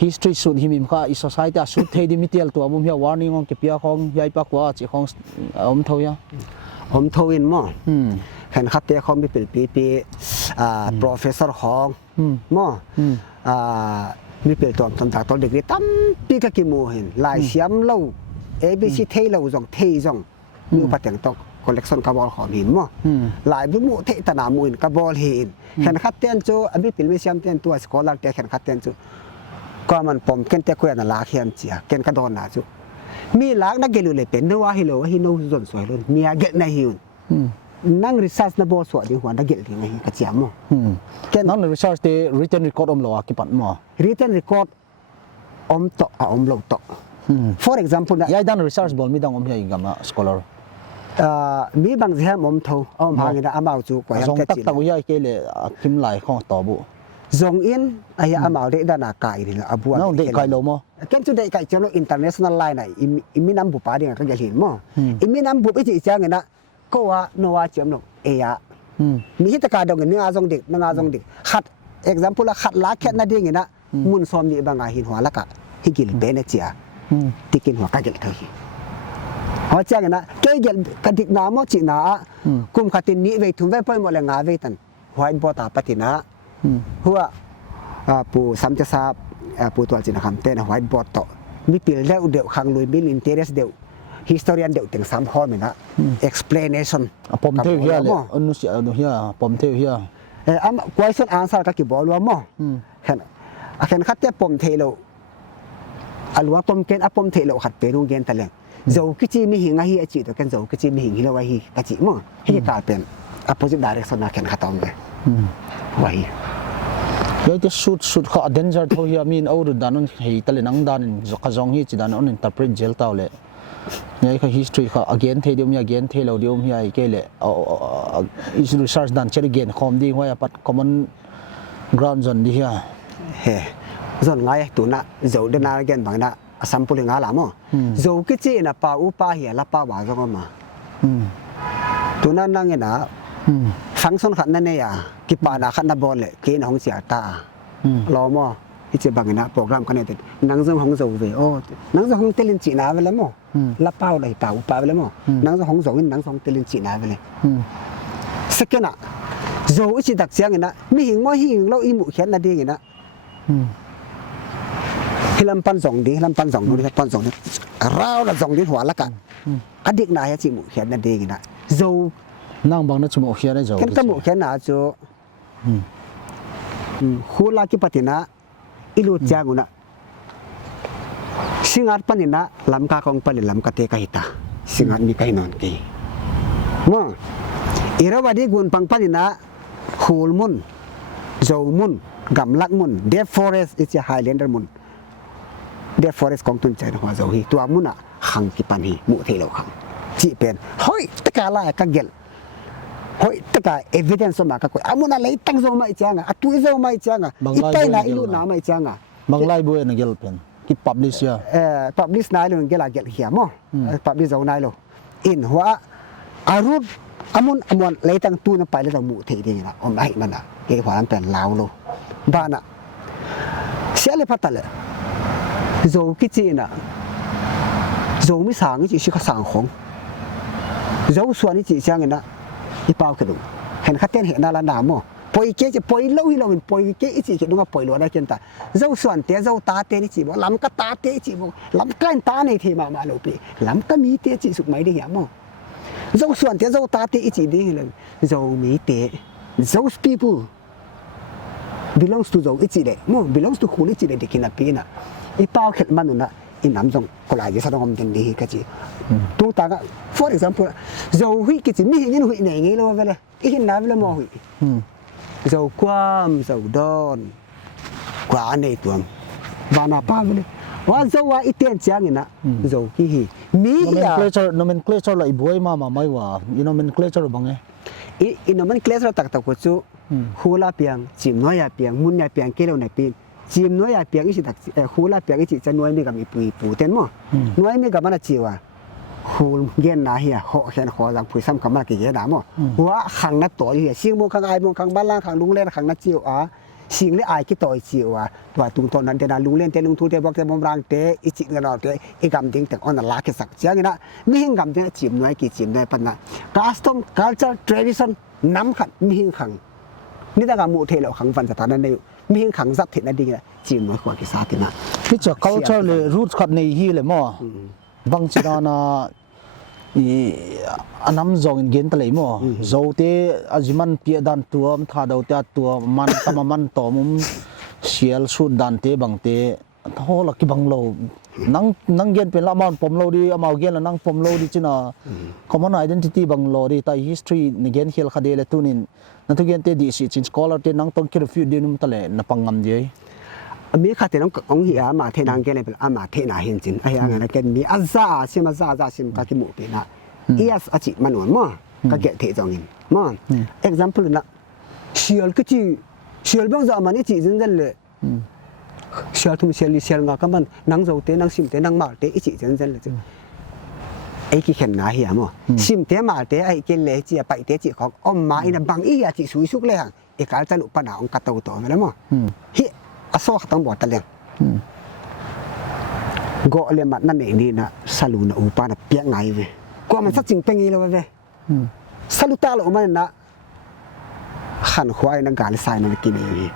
history สุดหิมิมข้า society สุดเทดิมิเตลตัวบุ้มเฮีย warning ของเก็บยาของยายปักว่าจีของทวีทวินมั้งเห็นขัดเตะเขามีเป็นปี professor ของมั้งมีเป็นตัวตำจากตัวเด็กนี่ตั้มปีกกี่โมเห็นลายเสียมเล่า ABC เทเล่าจงเทจงมีปัจจัยต้อง collection กระบอกของหินมั้งลายบุ้มเทตนามุนกระบอกหินเห็นขัดเตะจูอันนี้เป็นไม่เสียมเตะตัว scholar เตะเห็นขัดเตะจูก็มันปมเกนเตะคุยนั่นลาเขียนเจียเกนกระโดนนะจูมีหลักนักเกลือเลยเป็นด้วยว่าฮิโลฮิโนส่วนสวยล้นมีเกลในหิวนั่งรีเสิร์ชนับบอสวดดีหัวนักเกลือไงกระเจียมมั้งนั่งรีเสิร์ชที่ written record อมโลกี่ปันมั้ง written record อมโตอมโลโต for example นะยังดัน research บอลมีดังอมเฮียอีกมั้ง scholar มีบางทีอมโตอมหากินอามาจูกว่ายังตักตักวิยาเกลือคิมไหลของต่อบุจงอินไอ้อามาเด็กด้านอากาศนี่แหละอาบัวเด็กไกลโลมั้งแค่จุดเด็กไกลเจ้าโล international line ไหนอิมิน้ำบุปผาเดียงก็จะเห็นมั้งอิมิน้ำบุปผาที่จ้างเงินนะก็ว่าโนวาเจียมโนเอียมีเหตุการณ์ดงเงินเนื้อจงเด็กเนื้อจงเด็กขัด example ละขัดลักแค่นั้นเดียงเงินนะมุนซ้อมนี่บางไงหินหัวละกะฮิกิลเบเนเจียที่กินหัวกันเกลเทยหัวจ้างเงินนะเกลกันดิกน้ำมั่งจีน่ากุมขัดตินนี้เวทุนเวไปหมดเลยงาเวตันหัวอินโปตาปฏินะ หัวปูซ้ำจะทราบปูตัวจินนะครับเต้นไว้บอดต่อมีปีแล้วเดี๋ยวขังลุยมีอินเทอร์เนสเดี๋ยว historian เดี๋ยวถึง3ข้อเหมือนนะ explanation ผมเที่ยวเฮียเลยอันนู้นเสียอันนู้นเฮียผมเที่ยวเฮียquestion answer ก็กี่บอกว่ามั้งเห็นเห็นขัดเจ้าผมเทโลอันว่าผมเกณฑ์ผมเทโลขัดเป็นโรงเรียนแต่เรื่องเราคิดจีมีหิงอะไรจีตัวกันเราคิดจีมีหิงเราไว้หิกจีมั้งให้กลายเป็น opposite direction นะเห็นขัดตอมเลยไว้เดี๋ยวจะสุดเขา danger เท่าเฮียมีนเอาดูด้านนั้นให้ตะเลนังด้านกระจงฮีจีด้านนั้น interpret เจลเท่าเลยเนี่ยเขา history เขา again เที่ยวมี again เที่ยวเดียวมีไอ้เกล่เอา is research ด้านเช่น again คอมดีว่าปัด common ground zone ดีเฮียเฮ้ส่วนง่ายตัวน่ะเราเดินหน้าเกินบางน่ะสัมผัสง่ายละมั้งเราคิดจีน่ะป้าอุป้าเหียละป้าว่าจังมาตัวนั้นนั่งเงี้ยนะฟังส่วนขันนั่นเนี่ยกิปานาขันนับบอลเลยเกณฑ์ของเสียตารอมั้งที่จะบางน่ะโปรแกรมกันเนี่ยนั่งส่วนของเราเว้ยโอ้นั่งส่วนของเตลินจีน่าไปแล้วมั้งละป้าอะไรป้าอุป้าไปแล้วมั้งนั่งส่วนของเรานั่งส่วนเตลินจีน่าไปเลยสักแค่น่ะเราอีกดักเสียงเงี้ยนะมีหิงว่าหิงเราอีหมู่เขียนนาดีเงี้ยนะที่ลำปัน2ดีลำปัน2นู้นลำปัน2นี่เราละ2ดีหัวละกันอดีตนายจิหมู่เขียนนาดีเงี้ยนะเรานั่งบางนัดจมูกเขียนได้จ้ะแค่จมูกเขียนน่ะจ้ะฮูลากิปตินะอิลูจากุนะสิงาร์ปันนะลำกากองปันลำกะเตกะหิตาสิงาร์มีกะหินอนกีมั้งอิระวดีกุนปังปันนะฮูลมุนโจมุนกัมลักมุนเดฟฟอเรสต์อิสไฮแลนเดอร์มุนเดฟฟอเรสต์ของตุนใจนะว่าโจฮีตัวมุนอ่ะขังกิปันฮีมุเทโลขังจีเป็นเฮ้ยตะกาลายกะเกลเฮ้ยตะกาเอวิเดนซ์มาก็คุยอามุนอะไรตั้งโจมาอีจังอ่ะตุยโจมาอีจังอ่ะอีไปนะอิลูนามาอีจังอ่ะบางไลบุเอนะเกลเป็นที่ publish ya publish นายเลยเกลาเกลเหียมั้ง publish โจนายโลอินหัวอารุดอามุนเลยตั้งตู้นั้นไปแล้วเราหมู่เทดีนะอมไอ้มันอ่ะเกี่ยวกับนั้นเป็นลาวโลบ้านอ่ะเสียเลยพัดตะเลยโจกิจีน่ะโจไม่สั่งนี่จีชิเขาสั่งของโจส่วนนี่จีช่างเงินนะอีเป้าขึ้นเห็นข้าเต้นเห็นนาลาหนามอ่ะปล่อยเกจะปล่อยเล่าให้เราเห็นปล่อยเกอีจีเห็นว่าปล่อยหลวงได้เกินแต่โจส่วนเตะโจตาเตะนี่จีบอกลำก็ตาเตะจีบอกลำใกล้ตาในเทมาเราไปลำก็มีเตะจีสุดไหมได้ยังมั้งโจส่วนเตะโจตาเตะอีจีดีเลยโจมีเตะ those people belongs to โจอีจีเลยมั้ง belongs to คนอีจีเลยเด็กนับปีน่ะอีเป้าเข็ดมันนู่นน่ะอินน้ำจงก็หลายจะสะดวกมันดีก็จีตัวตากะ for example โจหุยก็จีไม่เห็นยังหุยไหนงี้เลยว่าเลยอีเห็นน้ำเลยมองหุยโจความโจดอนกว่าในตัววานาป้าเลยว่าโจว่าอีเตียนเจียงน่ะโจกี่ฮีมีnomenclature ละอีบวยมาไม่ว่า nomenclature บางไงอีน้ำมันเคลสเราตักตะกุจูฮูลาเปียงจิมน้อยาเปียงมุนยาเปียงเกลียวในปีจิมน้อยาเปียงอีสิตักฮูลาเปียงอีสิจะน้อยมีกับมีปูเต็นมั้งน้อยมีกับมันจีว่าฮูลเย็นนาเฮียเหาะเห็นขอจากผู้ซ้ำกับมันกี่เย็นหนามั้งว่าขังนัดต่อเฮียสิ่งมงขังไอมงขังบ้านล่างขังลุงเล่นขังนัดจีว่าสิ่งเล่ไอกี่ต่อจีว่าตัวตุงตอนนั้นเดนาลุงเล่นเตลุงทูเตบอกเตบอมรังเตอีจิกันเราเตอีกำดิ้งแต่อันนั้นลากิสักเจ้างี้นะมีหิ้งกำดิ้งจิมน้อยกี่จิมน้อยปันนะcustom culture traditionน้ำขัดมีหิ้งขังนี่ตั้งแต่หมู่เทเราขังฟันสถานะในมีหิ้งขังซับเทนนั่นดีนะจีนน้อยกว่าที่ซาตินะที่จะ culture เลย roots ขัดในฮีเลยมั้งบางจีน่าอันนั้นจงเงินตะเลยมั้งโจเตอาจิมันเปียดันตัวมันท่าดาวเตตัวมันตามมันต่อมุมเชียลสุดดันเตบางเตโหลักกี่บังโลนั่งเงินเป็นละมันผมโลดีเอามาเงินแล้วนั่งผมโลดีจีน่า common identity บังโลดีแต่ history ในเงินเขียนคดีเลยตุนินนั่นทุกเงินเตดีสิจิน scholar เตนั่งต้องคิดฟิวเดียนุ่มตะเลยนับปังงำเดียมีข้าแต่น้องเหียมาเทนังเกเลยเป็นอามาเทนาเห็นจินไอ้ยังไงนะเกมีอาซาซิมาซาซิมก็ที่หมู่เป็นนะyes อาจิมันหนุนมั้งก็เกเทจงเงินมั้ง example นะเชียลก็จีเชียลบางจะมันนี่จีจินเดลเลยเชียลทุ่มเชียลเชียลงาก็มันนั่งโจเตนั่งซิมเตนั่งมาเตอีจิจินเดลเลยไอ้กี่เข็นนาเหียมั้งซิมเตมาเตไอ้เกลเลยจีไปเตจีของอ้อมมาอินะบางอีอาจิสุยสุกเลยฮะไอ้การจะลุปัญหาองค์กตโตมาแล้วมั้งเฮ้อาโซ่ขัดต้องบอดตะเลียงก็เลยมันนั่นเองนี่นะสลุนอุปานะเปียงไงเว้ยก็มันสักจริงเป็นงี้แล้วเว้ยสลุตาลงมาเนี่ยนะ ขันควายนังการสายนังกินอี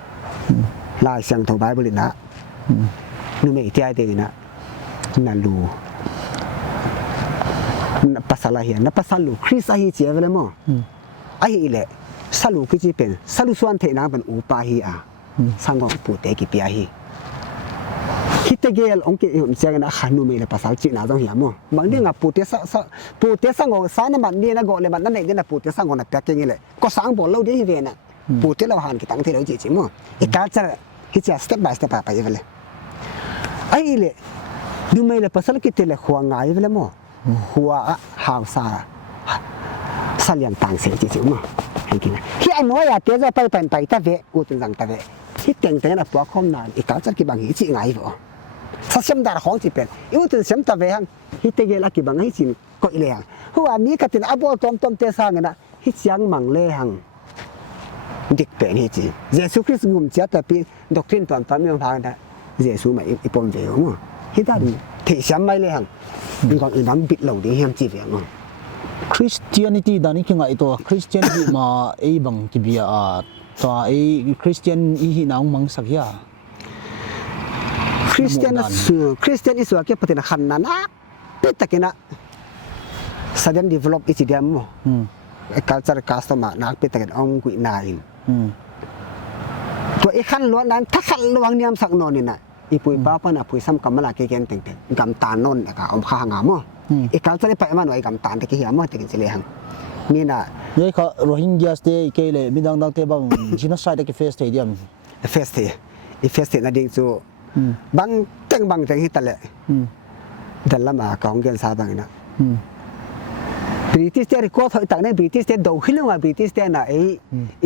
ลายเสียงทางไบเบิลนะนึกไม่ใจเด็กนะนั่นรู้ภาษาละเหียนภาษาลูคริสต์อาฮีเจียเวลมั้งไอ้อีเล่สรุปคือจีเป็นสรุปส่วนเทนังเป็นอุปาฮีอ่ะสังก์ปูเตกิปิอาฮีคิดแต่เกลองค์เกี่ยวกับเจ้าหน้าขันนุ่มเลยภาษาจีนน่าต้องเหี่ยมั้งบางเรื่องอ่ะปูเตสังก์สารน้ำมันนี่นะก็เลยมันนั่นเองเนี่ยปูเตสังก์น่ะแปลกอย่างงี้เลยก็สังก์บอกเราได้เห็นนะปูเตเราหันกี่ตั้งที่เราจีมั้งอีกการจะฮิตจะสเต็ปบายสเต็ปไปยังไงเลยไอ้เล่ดูไม่เลยภาษาคิดแต่เลยขวางง่ายเวลมั้งหัวหาวซาสลียงต่างเสียจีมั้งเห็นไหมที่ไอ้หนูอยากเดี๋ยวจะไปเป็นไปตะเวอุตุจังตะเวที่เก่งแต่เนี่ยปวดข้อมนานอีกการจะกี่บางทีจีง่ายบ่สักเสียมดาของจีเป็นอุตุเสียมตะเวหังที่เตะละกี่บางทีจีก็อีเลี้ยงหัวนี้ก็ติดอับโต้ต้มเตะสังนะที่เสียงมังเลี้ยงดิกเป็นที่จีเยซูคริสต์งุมเจ้าแต่ปีด็อกทรินตอนตอนมีพังนะเยซูไม่อีปนเวมั้งที่ด้านที่เสียมไม่เลี้ยงมีความอื่นน้ำบิดเหล่านี้เฮียมจีเวียมั้งChristianity ดานี่คือไงตัว Christianity มาไอ้บางที่เบียตัวไอ้ Christian อีหินางมังสักยา Christian isu ke patina khanna na petakina sudden develop ichidiam mo culture customer na petakin ong kui nain to ikhan lo nan thakhan luang niam sak non ni na ipui pa pa na pui sam kamala ke ken teng teng gam ta non ka om kha nga mo e culture pa man wai gam tan te ke hiam mo te kin chile hang ni na ye kha Rohingya ste ke le midang dang te bang genocide ke face stadium feste na ding chu bang teng hi tale dan lama kaung gen sa bang na British te ko thoi tak ne British te do khilunga British te na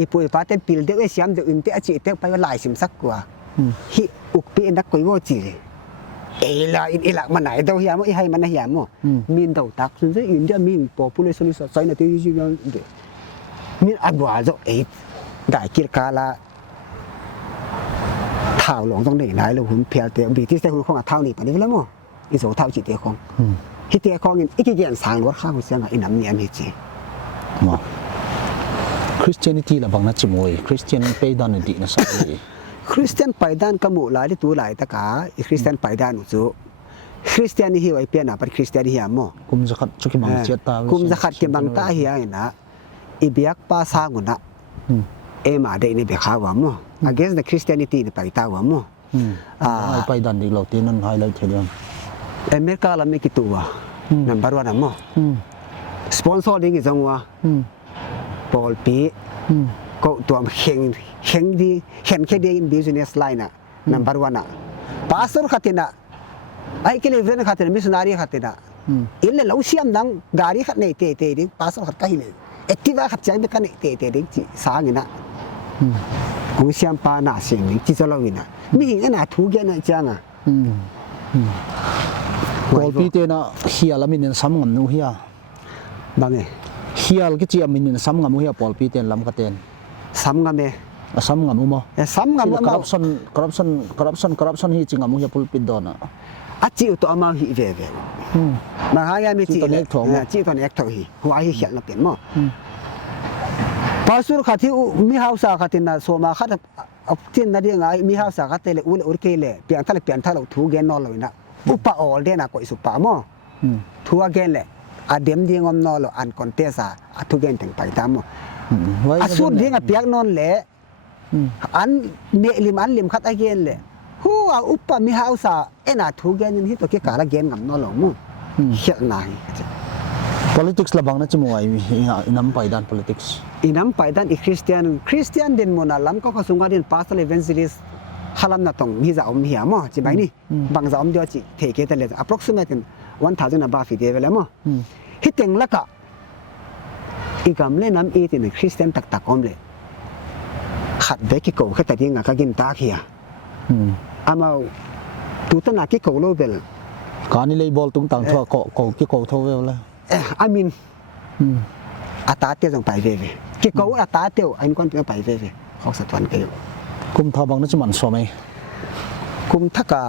e poi pa te pil de e siam de un te achi te pa lai sim sak kwa hi uk pi nak koi wo chi ela man nai do hiam i hai man na hiam mo min do tak sun se India min population is sai na te ji de min adwa zo e dai kir kala thảo lỏng trong này này là hun phe te bi ti se hun khong thảo ni pa ni la mo i zo thảo chi te khong hi te khong in iki gen sang lo kha hu se nga inam ni am hi chi mo Christianity la bang na chimoi Christian paidan di na sa Christian paidan ka mu lai tu lai ta ka i Christian paidan chu Christian hi wai pe na par Christian hi am mo kum zakat chu ki bang chet ta kum zakat ki bang ta hi ai na i biak pa sa ngu na ema de ni be kha wa mo against the Christianity ni pai ta wa mo ai paidan di lo tin nan highlight theliam America la me ki tu wa number 1 mo sponsor ding i jong wa Paul P ko tu am heng di hen ke de in business line na number 1 pastor khatina ai ke le ven khatina missionary khatina ille lo siam dang gari khat nei te ding pastor khat ka hi le active khat chai be kan te ding chi sa ngi na kung siam pa na sing ni chi zalo ina mi hing ana thu ge na changa Paul pi te na hial amin sam ngam nu hiya bange hial ke chi amin sam ngam hiya Paul pi ten lam ka ten sam ngam e sam ngam mo sam ngam corruption hi chi ngam hiya pulpit dona achi to ama hi ve ma ha ya me chi chi to nek tho hi huwa hi khial na pen mo pasur khathi mi hausa khatina soma khat tin na dinga mi hausa khatele ul urkele pian thalo thu gen no loina upa all de na ko isupa mo thu again le adem dingom no lo an contesa athu gen teng pai ta mo asur dinga piak non le an ne lim khat again le huwa upa mi hausa ena thu gen ni to ke kala gen ngam no lo mo hial nai politics la bang na chimoi inam paidan politics inam paidan i Christian den mona lam ko sunga den pastor evangelist halam na tong mi za om hi mo chi bai ni bang za om dio chi theke te le approximate 1000 above fi de vela mo hiteng laka igam le nam e tin Christian tak om le khat be ki ko khata dinga ka gin ta khia ama tu ta na ki ko lo bel ka ni le bol tung tang tho ko ki ko tho ve la I mean ata te jong pai ve ki ko ata te anh kon te pai ve khok sa twan ke kum tha bang na chuman so mai kum thaka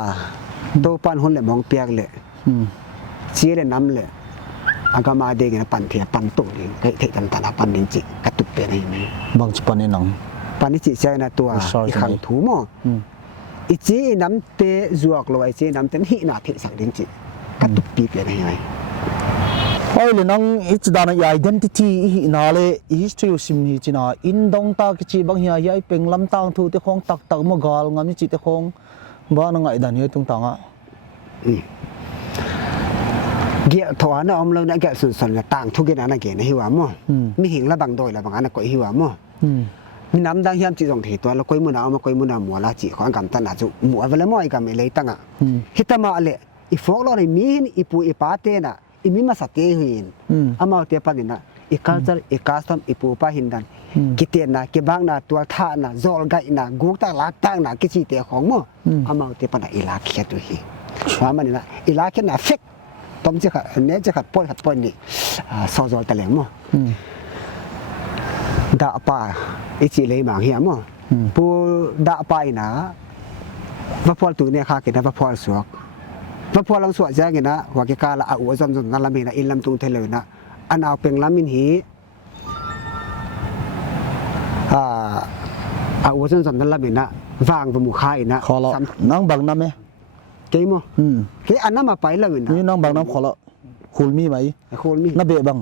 do pan hon le mong piak le chi le nam le agama de ge pan thia pan to ni kai thei tam ta na pan din chi ka tu pe nei bang chupan ni nang ปานิจิเจนะตัวอีขังถูมออีจีน้ำเตะจวกลอยจีน้ำเตะหินาเทสักดิ้งจีกัตุปีเปลี่ยนยังไงโอ้ยเลยน้องอิจดานะย identity อีนาเล history สิมนี่จีน่าอินดงตากิจีบางเฮียยัยเป็นลำตางทูเตคงตักตักมากาลงามิจิเตคงบ้านงไงดันเฮียตุงตังอ่ะเกี่ยถอนอมเราเนี่ยเกี่ยส่วนต่างทุกอย่างนั่นเกี่ยนะฮิวามอมีหิงละบางโดยละบางอันก็ฮิวามอมีน้ำดังเฮียมจีจงถีตัวแล้วก็มือหนาวมาก็มือหนาวมัวละจีขออันกำตันอาจุมัวเวลามั่วอีกำไม่เลยตั้งอ่ะฮิตามาเลยอีฟอกเราในมีนอีปูอีปาเตน่ะอีมีมาสเตย์หินอามาเตียปันน่ะอีคัลเจอร์อีคาสตอมอีปูปาหินดันกิเตียนน่ะกิบางน่ะตัวท่าน่ะโจลไกน่ะกูตั้งลักตั้งน่ะกิจีเตียของมั่วอามาเตียปันน่ะอีลาเคียตัวฮีว่ามันน่ะอีลาเคียน่ะเฟกต้มจะขัดเนื้อจะขัดป้อนนี่ซอจอลตะเหลงมั่วดาป่าอีจีเลยบางเฮียมั่วปูดาป่าน่ะว่าพอตัวเนี่ยค่ะกินนะว่าพอสวกว่าพอลังสวกแจ้งนะว่ากิกาละอาอวจนนั่นละมีนะอินลำตุงเทเลยนะอันเอาเป็นลำมินหีอาอวจนนั่นละมีนะวางประมุขายนะขอละน้องบังน้ำไหมเกี่ยมั้งเกี่ยอันนั้นมาไปเลยนะนี่น้องบังน้ำขอละคูลมีไหมคูลมีน้าเบะบัง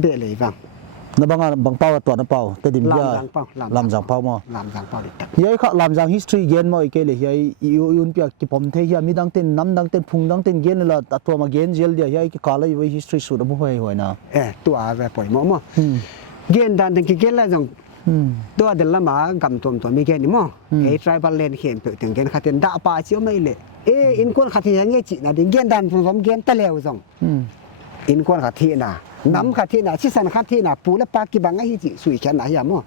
เบะเลยบังน้าบังบังเป้าตัวน้าเป้าแต่ดิมยาลำจังเป้ามั้งลำจังเป้าดิยัยข้าลำจัง history เกณฑ์มั้งอีกเลยยัยยุนเปียกที่ผมเทียมีดังเต้นน้ำดังเต้นพุงดังเต้นเกณฑ์เลยละตัวมาเกณฑ์เจลเดียยัยที่กาลยัย history สุดบุ้ยหัวนะตัวอะไรปล่อยมั้งเกณฑ์ดันถึงเกณฑ์ละจังตัวเดลละมากำตัวมีเกณฑ์นี่มั้งtribal land เขียนเปิดถึงเกณฑ์ขัดเตียนด่าป่าเชี่ยวไม่เลยอินควนขัดที่ยังไงจีน่ะดิเกณฑ์ดันผมเกณฑ์ตะเลวจังอินควนขัดที่น่ะน้ำขัดที่น่ะชิสันขัดที่น่ะปูและปากิบังไอ้จีสุยแค่ไหนยามั้ง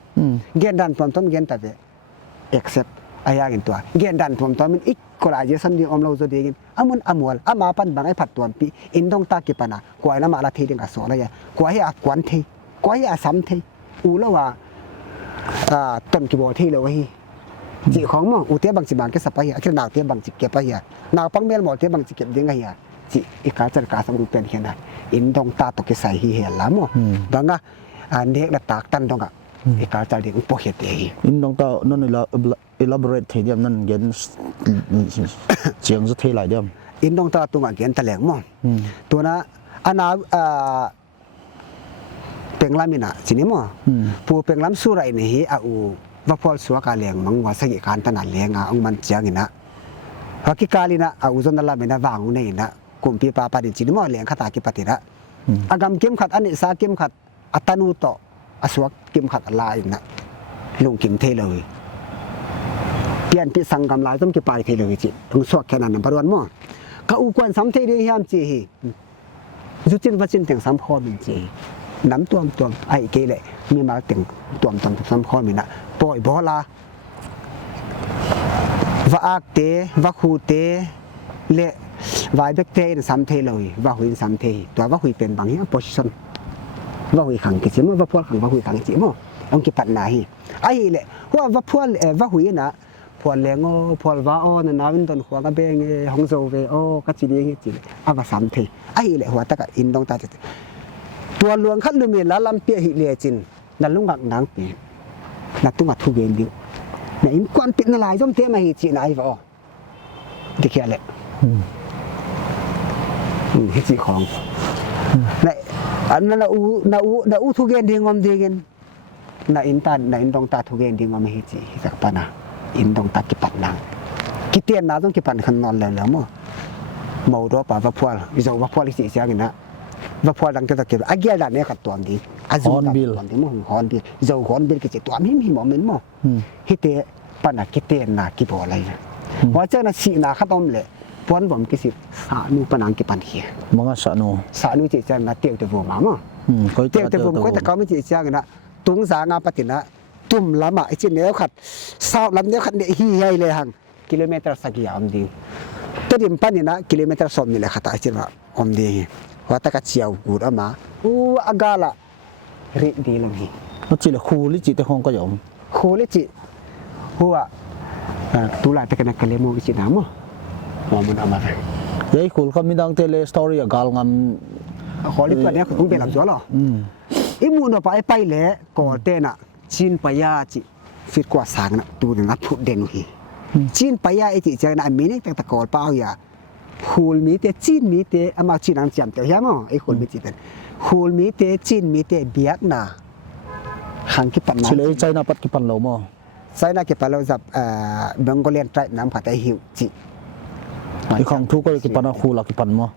เกณฑ์ดันผมต้นเกณฑ์แต่เด็ก accept อายากินตัวเกณฑ์ดันผมต้นมันอีกกว่าจะสันดีอมเราจะดีกินอามุนอามวลอามาปันบังไอ้ผัดตัวปีอินดงตากิปนะกว่าละมาละทีดึงอัศวรยกว่าให้อักวนทีกว่าให้อัสัมทีอูละว่าต้นกิบที่เลยว่าฮีจีของมั้งอุเทบังจิบังเก็บสับไปอ่ะแค่นาวเทบังจิเก็บไปอ่ะนาวปังเมลหมดเทบังจิเก็บยังไงอ่ะจีอีกการจัดการสมบูรณ์เป็นแค่นั้นอินดงตาตกใส่ฮีเหียละมั้งบังอ่ะเด็กละตากตันดงอ่ะอีกการจัดเด็กอุปเหตุเองอินดงตานั่นelaborate เดียมนั่นเกณฑ์เชียงสุดที่หลายเดียมอินดงตาตัวเกณฑ์ตะแหลงมั้งตัวน่ะอันน่ะเป็นลามินะสินี่มั้งผู้เป็นลำสุไรนี่อาอูว่าพอสัวกาเลียงมังว่าสกิการตนาเลียงองมันเจียงนะฮากิกาลีนะอาอูจนนั่นละเมนะวางนี่นะกุมพีปาปาดิจินี่มั้งเลียงขัดตากิปติระอากรรมเก็มขัดอันนี้สาเก็มขัดอัตนูโตอสวกเก็มขัดอะไรนะลงกิมเทเลยเปลี่ยนปีสังกำลายต้องกิปายเทเลยจิต้องสวกแค่นั้นนะประวันมั้งก็อุกวนสัมเทดียามจีจุดจินวัจินถึงสัมพอมินจีน้ำตัวไอ้เกลเลยมีมาถึงตัวซ้ำข้อมีนะปล่อยบ่อละว่าอักเตว่าคูเตเละว่าเบกเตนซ้ำเทเลยว่าหุยซ้ำเทตัวว่าหุยเป็นบางอย่างโพสิชันว่าหุยขังกิจมั้งว่าพวกขังว่าหุยขังจิมั้งองค์กิปันนาฮีไอ้เละว่าพวกว่าหุยนะพวกเลงโอพวกว่าโอนั่นนาวินต้นขวางกระเบงฮงโซเวโอกัจจิเลียจิอาว่าซ้ำเทไอ้เละหัวตะกะอินดงตาจิตัวหลวงขัดลุเมียละลำเปียหิเลจินนั่นลุงกักนางปีนัดตุ้งกัดทุเกนดิเนี่ยอินควันปิดนลายจมเทมาหิจีนายว่าดิเขียเลยหิจีของเนี่ยอันนั้นนาอูทุเกนดิ่งอมดิ่งน่ะอินตาน่ะอินดงตาทุเกนดิ่งอมหิจีสักปนะอินดงตากิปันนางกิเตียนนาต้องกิปันขันนอนเลยแล้วมั้งเมาดอป่าว่าพวลวิจารว่าพวลหิจีเสียกินนะว่าพอดังจะเก็บอาเกียร์เนี่ยขัดตัวนี้อาจูตัดตัวนี้มั้งฮอนบิลเจ้าฮอนบิลก็จะตัวมีหมอเหม็นมั้งฮิตเตปนักกิเตน่ะกิบอะไรนะว่าเจ้าน่ะสีน่ะขัดอมเลยปวนผมกิสิสานูปนังกิปันเฮียมังสานูจิตใจน่ะเตียวเตวมามั้งเตียวเตวก็แต่เขาไม่จิตใจกันนะตุงสางาปฏินะตุ่มละมาไอ้เจ้าเนี่ยขัดสาวลำเนี่ยขัดเนี่ยฮีใหญ่เลยหังกิโลเมตรสักกี่อมดีแต่ดิมปันนี่นะกิโลเมตร2นี่แหละขัดไอ้เจ้าว่าอมดีว่าตะกัดเชียวกูดมาอากาละรีดีลงฮีมันจิละคูลิจิตะคงก็ยอมคูลิจิหัวตุลาตะกันนักเลโมกิจินามอมันเอามายัยคูลเขามีดังเทเลสตอรี่กาลงามขอลิตัวเนี้ยคุณเป็นหลับจ้อหรออิมูนไปแหละก่อเตน่ะชินปยาจิ ฟิตกว่าสางนะตูนนับพุดเด่นหีจีนไปยาไอจิเจนะมีนี่แต่ตะกอลเปล่าอย่าฮูลมีเตจีนมีเตอามาจีนังจำเตยามอไอฮูลมีจีเป็นฮูลมีเตจีนมีเตเบียกนาขังกิปันมา sila ay China pat kipan lo mo ใส่นากิปันเราจับเบงโกเลียนไตรน้ำผัดไอหิวจี ikang tu ko kipan na hula kipan mo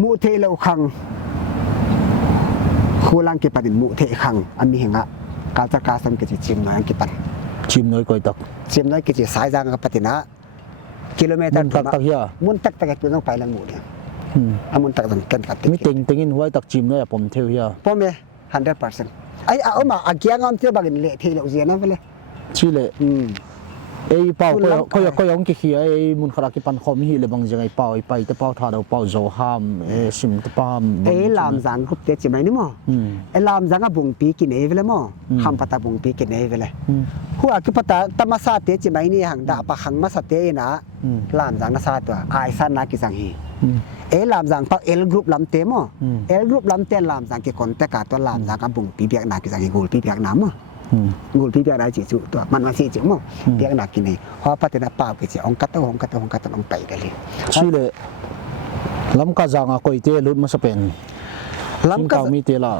มูเทเราขังคูลังกิปันมูเทขังอันมีเหงะการจัดการสังเกตจิมน้อยกิปัน chim noi ko itak จิมน้อยกิจสายจางกับปฏินะกิโลเมตร mun tak tak ya มุนตักตะเกียบต้องไปลังหมู่เนี่ยอามุนตักต้องกันกับ mi tingin huai tak chim noi apom theo ya พ่อแม่ 100%ไอ้เอามาอาเกียงอมเที่ยวบางเละทีเราเสียนะไปเลย chile ei pau ko yong ki khia ei mun khara ki pan khom hi le bang jang ei pau ei pai te pau tha do pau zo ham e sim te pam ไอ้ลามจังกุบเตจิไหมนี่มั้งไอ้ลามจังก็บุงปีกินเอเวเลยมั้งคำปะตาบุงปีกินเอเวเลยหัวคือปะตาตมาซาเตจิไหมนี่หังดาปะหังมาซาเตนะลามจังนะซาตัวไอซันนากิสังฮีเอลามจังปักเอลกรุ๊ปลำเตมั้งเอลกรุ๊ปลำเตลามจังกิคนแต่กาตัวลามจังก็บุงปีเบียกนากิสังฮีกูปีเบียกน้ำมั้งงูพี่เบียร์ได้จีจูตัวมันมาสิจิมั้งเบียร์หนักกินนี่เพราะปัจจุบันป่าวกิจองกัตองกัตองกัตองไปได้เลย chile lam ka janga ko ite lut ma sa pen ลำก็ mi te la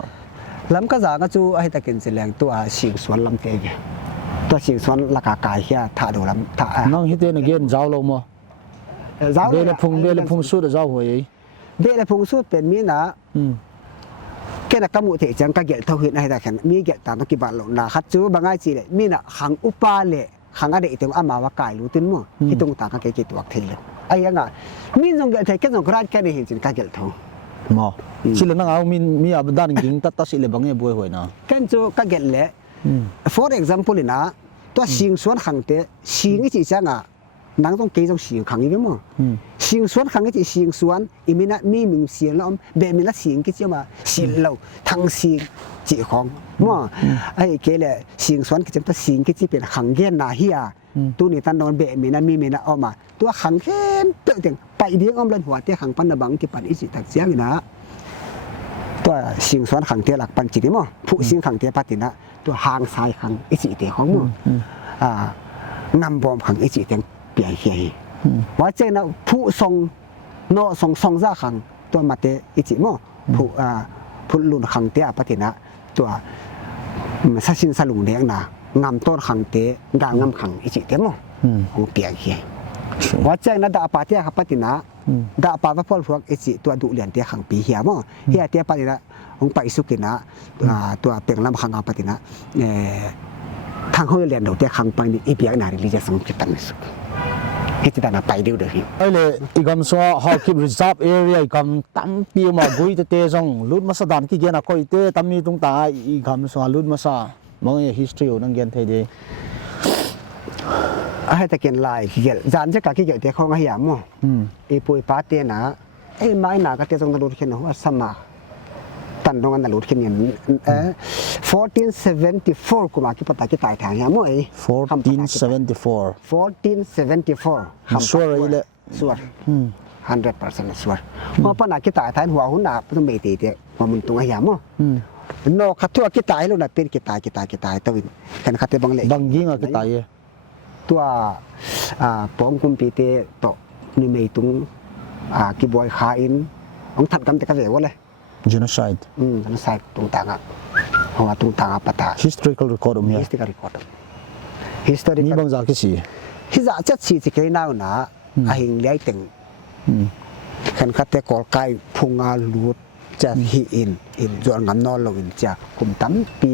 ลำก็จะก็จูไอ้ตะกินสิแรงตัวสิงสวนลำเตยตัวสิงสวนราคากายเฮียถ่าดูลำถ่า nang hite na gen jaw lo mo จ้า bele phung su da jaw hoi เบลพงสุดเป็นมีนะแค่นักกมุเถจังก็เกลเท่าหินให้ได้แค่มีเกลตามกิบาลงนาคัดจูบางไงจีเลยมีนะขังอุปาเละขังอะไรอีกตัวอามาวากายรู้ติ้นมั้งที่ตรงต่างกันเกลตัวเทเลยไอ้ยังไงมีนงเกลเทแค่นงกราดแค่ในหินจินก็เกลเท่า mo chile nang au mi abdan ging ta sile bang e boy hoi na แค่จูก็เกลเละ for example นะตัวสิงสวนขังเตสิงที่จังอ่ะนังต้องเกยต้องสิงขังอีกมั้งสิงสวนขังที่สิงสวนอีมีนะมีมิงเสียงแล้วเบมีละสิงที่จะมาสิงเราทั้งสิงจีของมั้งไอ้เกลเลยสิงสวนที่จะเป็นสิงที่จะเป็นขังเย็นนาเฮียตัวนี้ตันนอนเบมีนะมีมีนะออกมาตัวขังเข้มเตะเต็งไปเดียงอ้อมเล่นหัวเตะขังปันนะบังที่ปันอิสิตักเสียงนะตัวสิงสวนขังเตะหลักปันจีนี่มั้งผู้สิงขังเตะปฏินะตัวหางสายขังอิสิเตะของมั้งงำบอมขังอิสิเตะเปียเฮียว่าเจ้านะผู้ทรงโนทรงซ่าขังตัวมาเตะอิจิมั้งผู้ลุนขังเตะปฏินะตัวสัชินสลุงเลี้ยงนะงำต้นขังเตะกางงขังอิจิเตะมั้งของเปียเฮียว่าเจ้านะดาปาเตะขับปฏินะดาปาว่าพ่อพวกอิจิตัวดุเลียนเตะขังปีเฮียมั้งเฮียเตะปฏินะองไปสุกินะตัวเปียงลำขังอาปฏินะทางเขาเรียนเดี๋ยวเตะขังไปนี่อีเปียนาริลิจะสังเกตตั้งสุดที่จะได้ไปดูเดี๋ยวนี้ ai le igam so how keep reserve area igam tam pi ma gui te jong lut ma sa dan ki gena ko ite tam mi tung ta igam so lut ma sa mong ye history nang gen thai de ให้ตะเกียนลายเกี่ยวจานจะกะเกี่ยวเตะของให้ยามมั้งอีปุยปาเตนะไอ้ไม้หนาก็เตะตรงนั้นรูดเข็นหัวสมาตันตรงนั้นรูดเข็นอย่าง1474กูมาคิดปตาคิดตายทางยามมั้งไอ้1474 1474 sure ile ส่วน 100% ส่วนเพราะปนาคิดตายทางหัวหุ่นหนาต้องเมตีเตะว่ามันตรงให้ยามมั้งนอกขัดทั่วคิดตายแล้วนะเป็นคิดตายตัววินแค่ขัดเตะบังเล่ bang ging a kitai ตัวปองกุมปีเตโตนี่ไม่ตุงกีบอยขาอินของถัดกันแต่ก็เสียวเลย genocide นั่นใส่ตรงต่างอ่ะเพราะว่าตรงต่างอ่ะปะตา historical record ya historical record historical ni bang za ki si ที่จะจัดสีสิเคยน่าวนะหิงเลี้ยตึงขันคัดแต่กอลไก่พุงอาลูดจะฮีอินจวนงำนอนลงจะคุมตั้มปี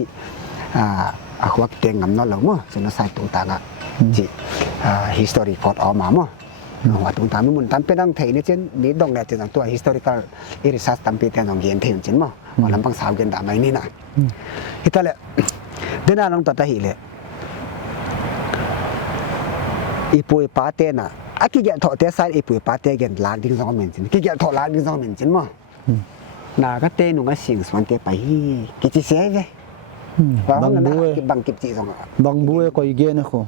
หัวเตียงงำนอนลงมั้งส่วนใส่ตรงต่างอ่ะจีhistory record ออกมามั้งว่าตรงต่างมันตั้มเป็นตั้งเทนี่เช่นมีดงแหล่จะตั้งตัว historical research ตั้มเป็นตั้งเย็นเทียนเช่นมั้งว่าลำพังสาวเกินด่าไม่นี่นะที่ตอนแรกเดินหน้าลงตัดตะหีเลยอีปุยปาเต้น่ะกิเกถอดเตะไซอีปุยปาเต้กันล้างดิ้งสองเหม็นจินกิเกถอดล้างดิ้งสองเหม็นจินมั้งนาก็เต้หนุ่งก็สิ่งสวนเตะไปกิจิเสียเลยบางบุ้ยบางกิบจีสองบางบุ้ยก็อีเกนko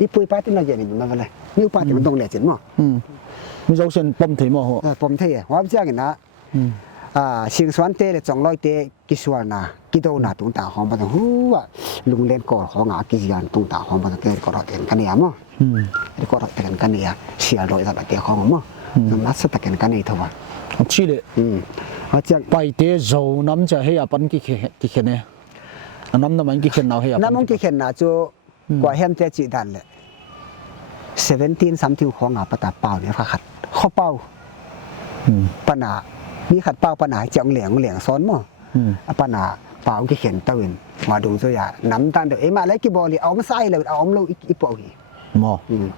อีปุยปาเต้น่ะเย็นนี่มันอะไรนิ้วปาเต้มันต้องเหลี่ยจินมั้งมีเจ้าเส้นปมเทมอปมเทหัวเจ้ากันนะ สิงสวนเตเลยจงลอยเตกิสวนากิโดนาตุงตาหอมบันหัวลุงเล่นก่อของอากิจยันตุงตาหอมบันเกยก่อรอเต็นกันเนี่ยมั้งก่อรอเต็นกันเนี่ยเสียรอยตลอดเตะของมั้งน้ำรัสตะกันกันเนี่ยทว่าชิเลอาจจะไปเตะโจน้ำจะให้อปันกิเขเนี่ยน้ำมันกิเขนเอาให้อปันน้ำมันกิเขนน่ะจูกว่าเห็นเตจิดันเลย17 something ของอาปตาเป่าเนี่ยขัดข้อเป่าปัญหามีขัดเป่าปัญหาจังเหลียงซ้อนมั้งปัญหาเป่ากิเขนตื่นมาดูตัวอย่างน้ำตาลเดี๋ยวมาแล้วกี่บอลเลยเอามาใส่เลยเอามาลงอีปอยมอ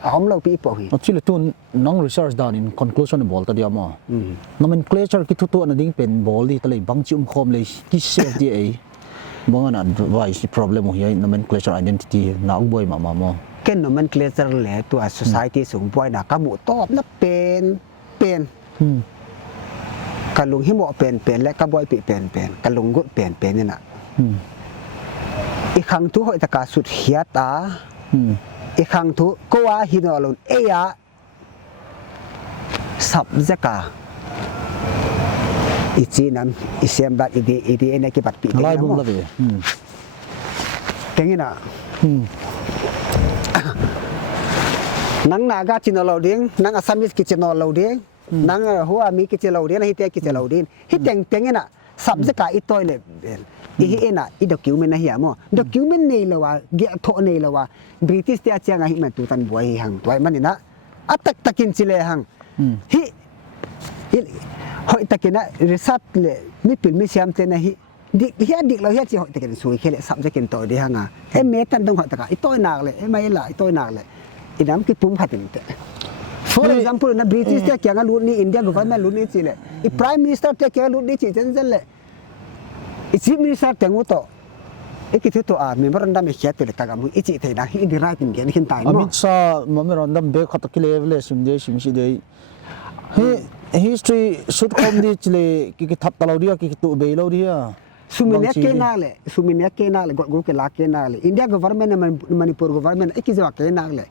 เอามาลงอีปอยชิเลตุนน้อง research ดานิน conclusion บอลตัวเดียวมอน้ำมันเกลือชาร์กิทุตัวนั่นดิ้งเป็นบอลที่ตะเลยบังจิมคอมเลยที่ CFDA บางอันนั้นว่าอีก problem หัวน้ำมันเกลือชาร์ identity น่าอุบายมามอเก่นน้ำมันเกลือชาร์เลยตัว society สูงป่วยนะกระหมูตอบนับเป็นกระลุงหิมะเป็นและกระบอยเป็นกระลุงกุเป็นนี่นะอีกครั้งทุกคนตะการสุดเหียตาอีกครั้งทุกก็ว่าหินอลุนเอียสับเจกาอีจีนั้นอีเสียมบัดอีดีเอ็นกิบัดปีไล่บุ้งละเบเป็นไงนะนังนากาจินอลาวดิ้งนังอาซามิสกิจินอลาวดิ้งนังหัวมีกิจเหล่าเดียนฮิตกิจเหล่าเดียนฮิตเต็งน่ะสับจะกาอีตัวเลยอีเอ็น่ะอีด็อกิวเมนต์นะเหี้ยมั้งด็อกิวเมนต์นี่ละว่าเกี่ยโทนี่ละว่าบริติสเตียเจียงฮิมันตุตันบวยหังตัวมันนี่นะอัตตะกินจิเลหังฮิหอยตะกินนะรีสัตเลยไม่ปิดไม่เชื่อมเตนะฮิดิกเราเฮียจีหอยตะกินสวยแค่เลยสับจะกินตัวเดียหังอ่ะเมตันต้องหอยตะกาอีตัวหนักเลยไม่ละอีตัวหนักเลยอีน้ำกิปุ่มผัดนี่For example, na British dia kaya ngalut ni India government lut ni cile. I Prime Minister dia kaya lut ni cile jensen le. I Chief Minister tengu to. Ikitu to member anda me kaya tele kagamu. Ichi te na hi di right nge ni hintai mo. Amit sa member anda be khatak level simsi dei. History should come di cile ki thap talau dia ki tu be lo dia. Suminya ke na le go ke la ke na le. India government Manipur government ikizawa ke na le.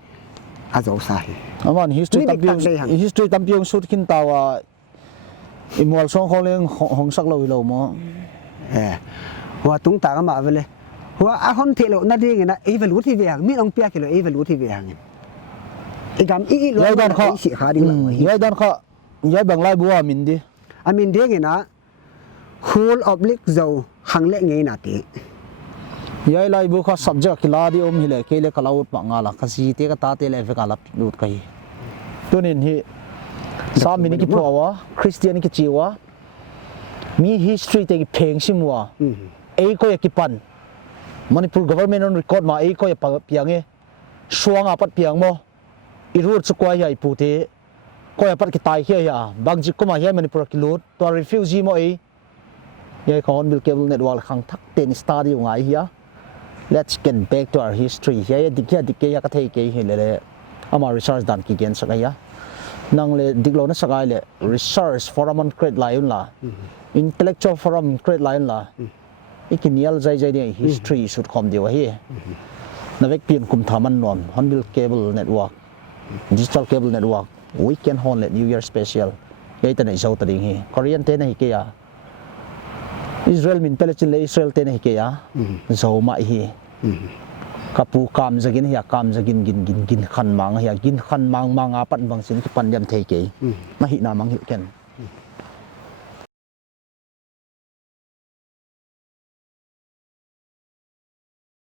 Azaw sahi. Aman history tampiyong shoot kintawa imwal song kholeng hongsak lo mo. Wa tung ta ma vele. Wa ahon thelo na ding na evaluate ve hang mi ong pia kilo evaluate ve hang. Igam I lo dan kho si kha ding la. Yai dan kho yai bang lai buwa min di. Amin de na whole oblique zo hang le ngei na ti. Yai lai bu kha subject kila di om hile kele kalaut pa ngala kasi te ka ta te le ve kalap lut kai tunin hi samini ki phawa Christian ki chiwa mi history te ki pheng simwa ei ko ki pan Manipur government on record ma ei ko piange suanga pat piang mo I root chukwa ya ipute ko pat ki tai hi ya bangji ko ma hi Manipur ki lut to refugee mo ei yai kon bil cable network khang thak ten study ngai hi Let's get back to our history. Here, dikya ka thei ke hele. Ama research dan ki gen sakaya. Nang le diklo na sakay le research forum on create lion la. Intellectual forum create lion la. Ikinial jai ni history should come di wa hi. Na vek pian kum thaman non Hornbill cable network. Digital cable network. Weekend hon le New Year special. Yai ta nei zau ta ding hi. Korean te na hi ke ya. Israel min Palestine le Israel te na hi ke ya zo ma hi kapu kam jagin ya kam jagin gin khan mang ya gin khan mang a pat bang sin ki pan yam thei ke ma hi na mang hi ken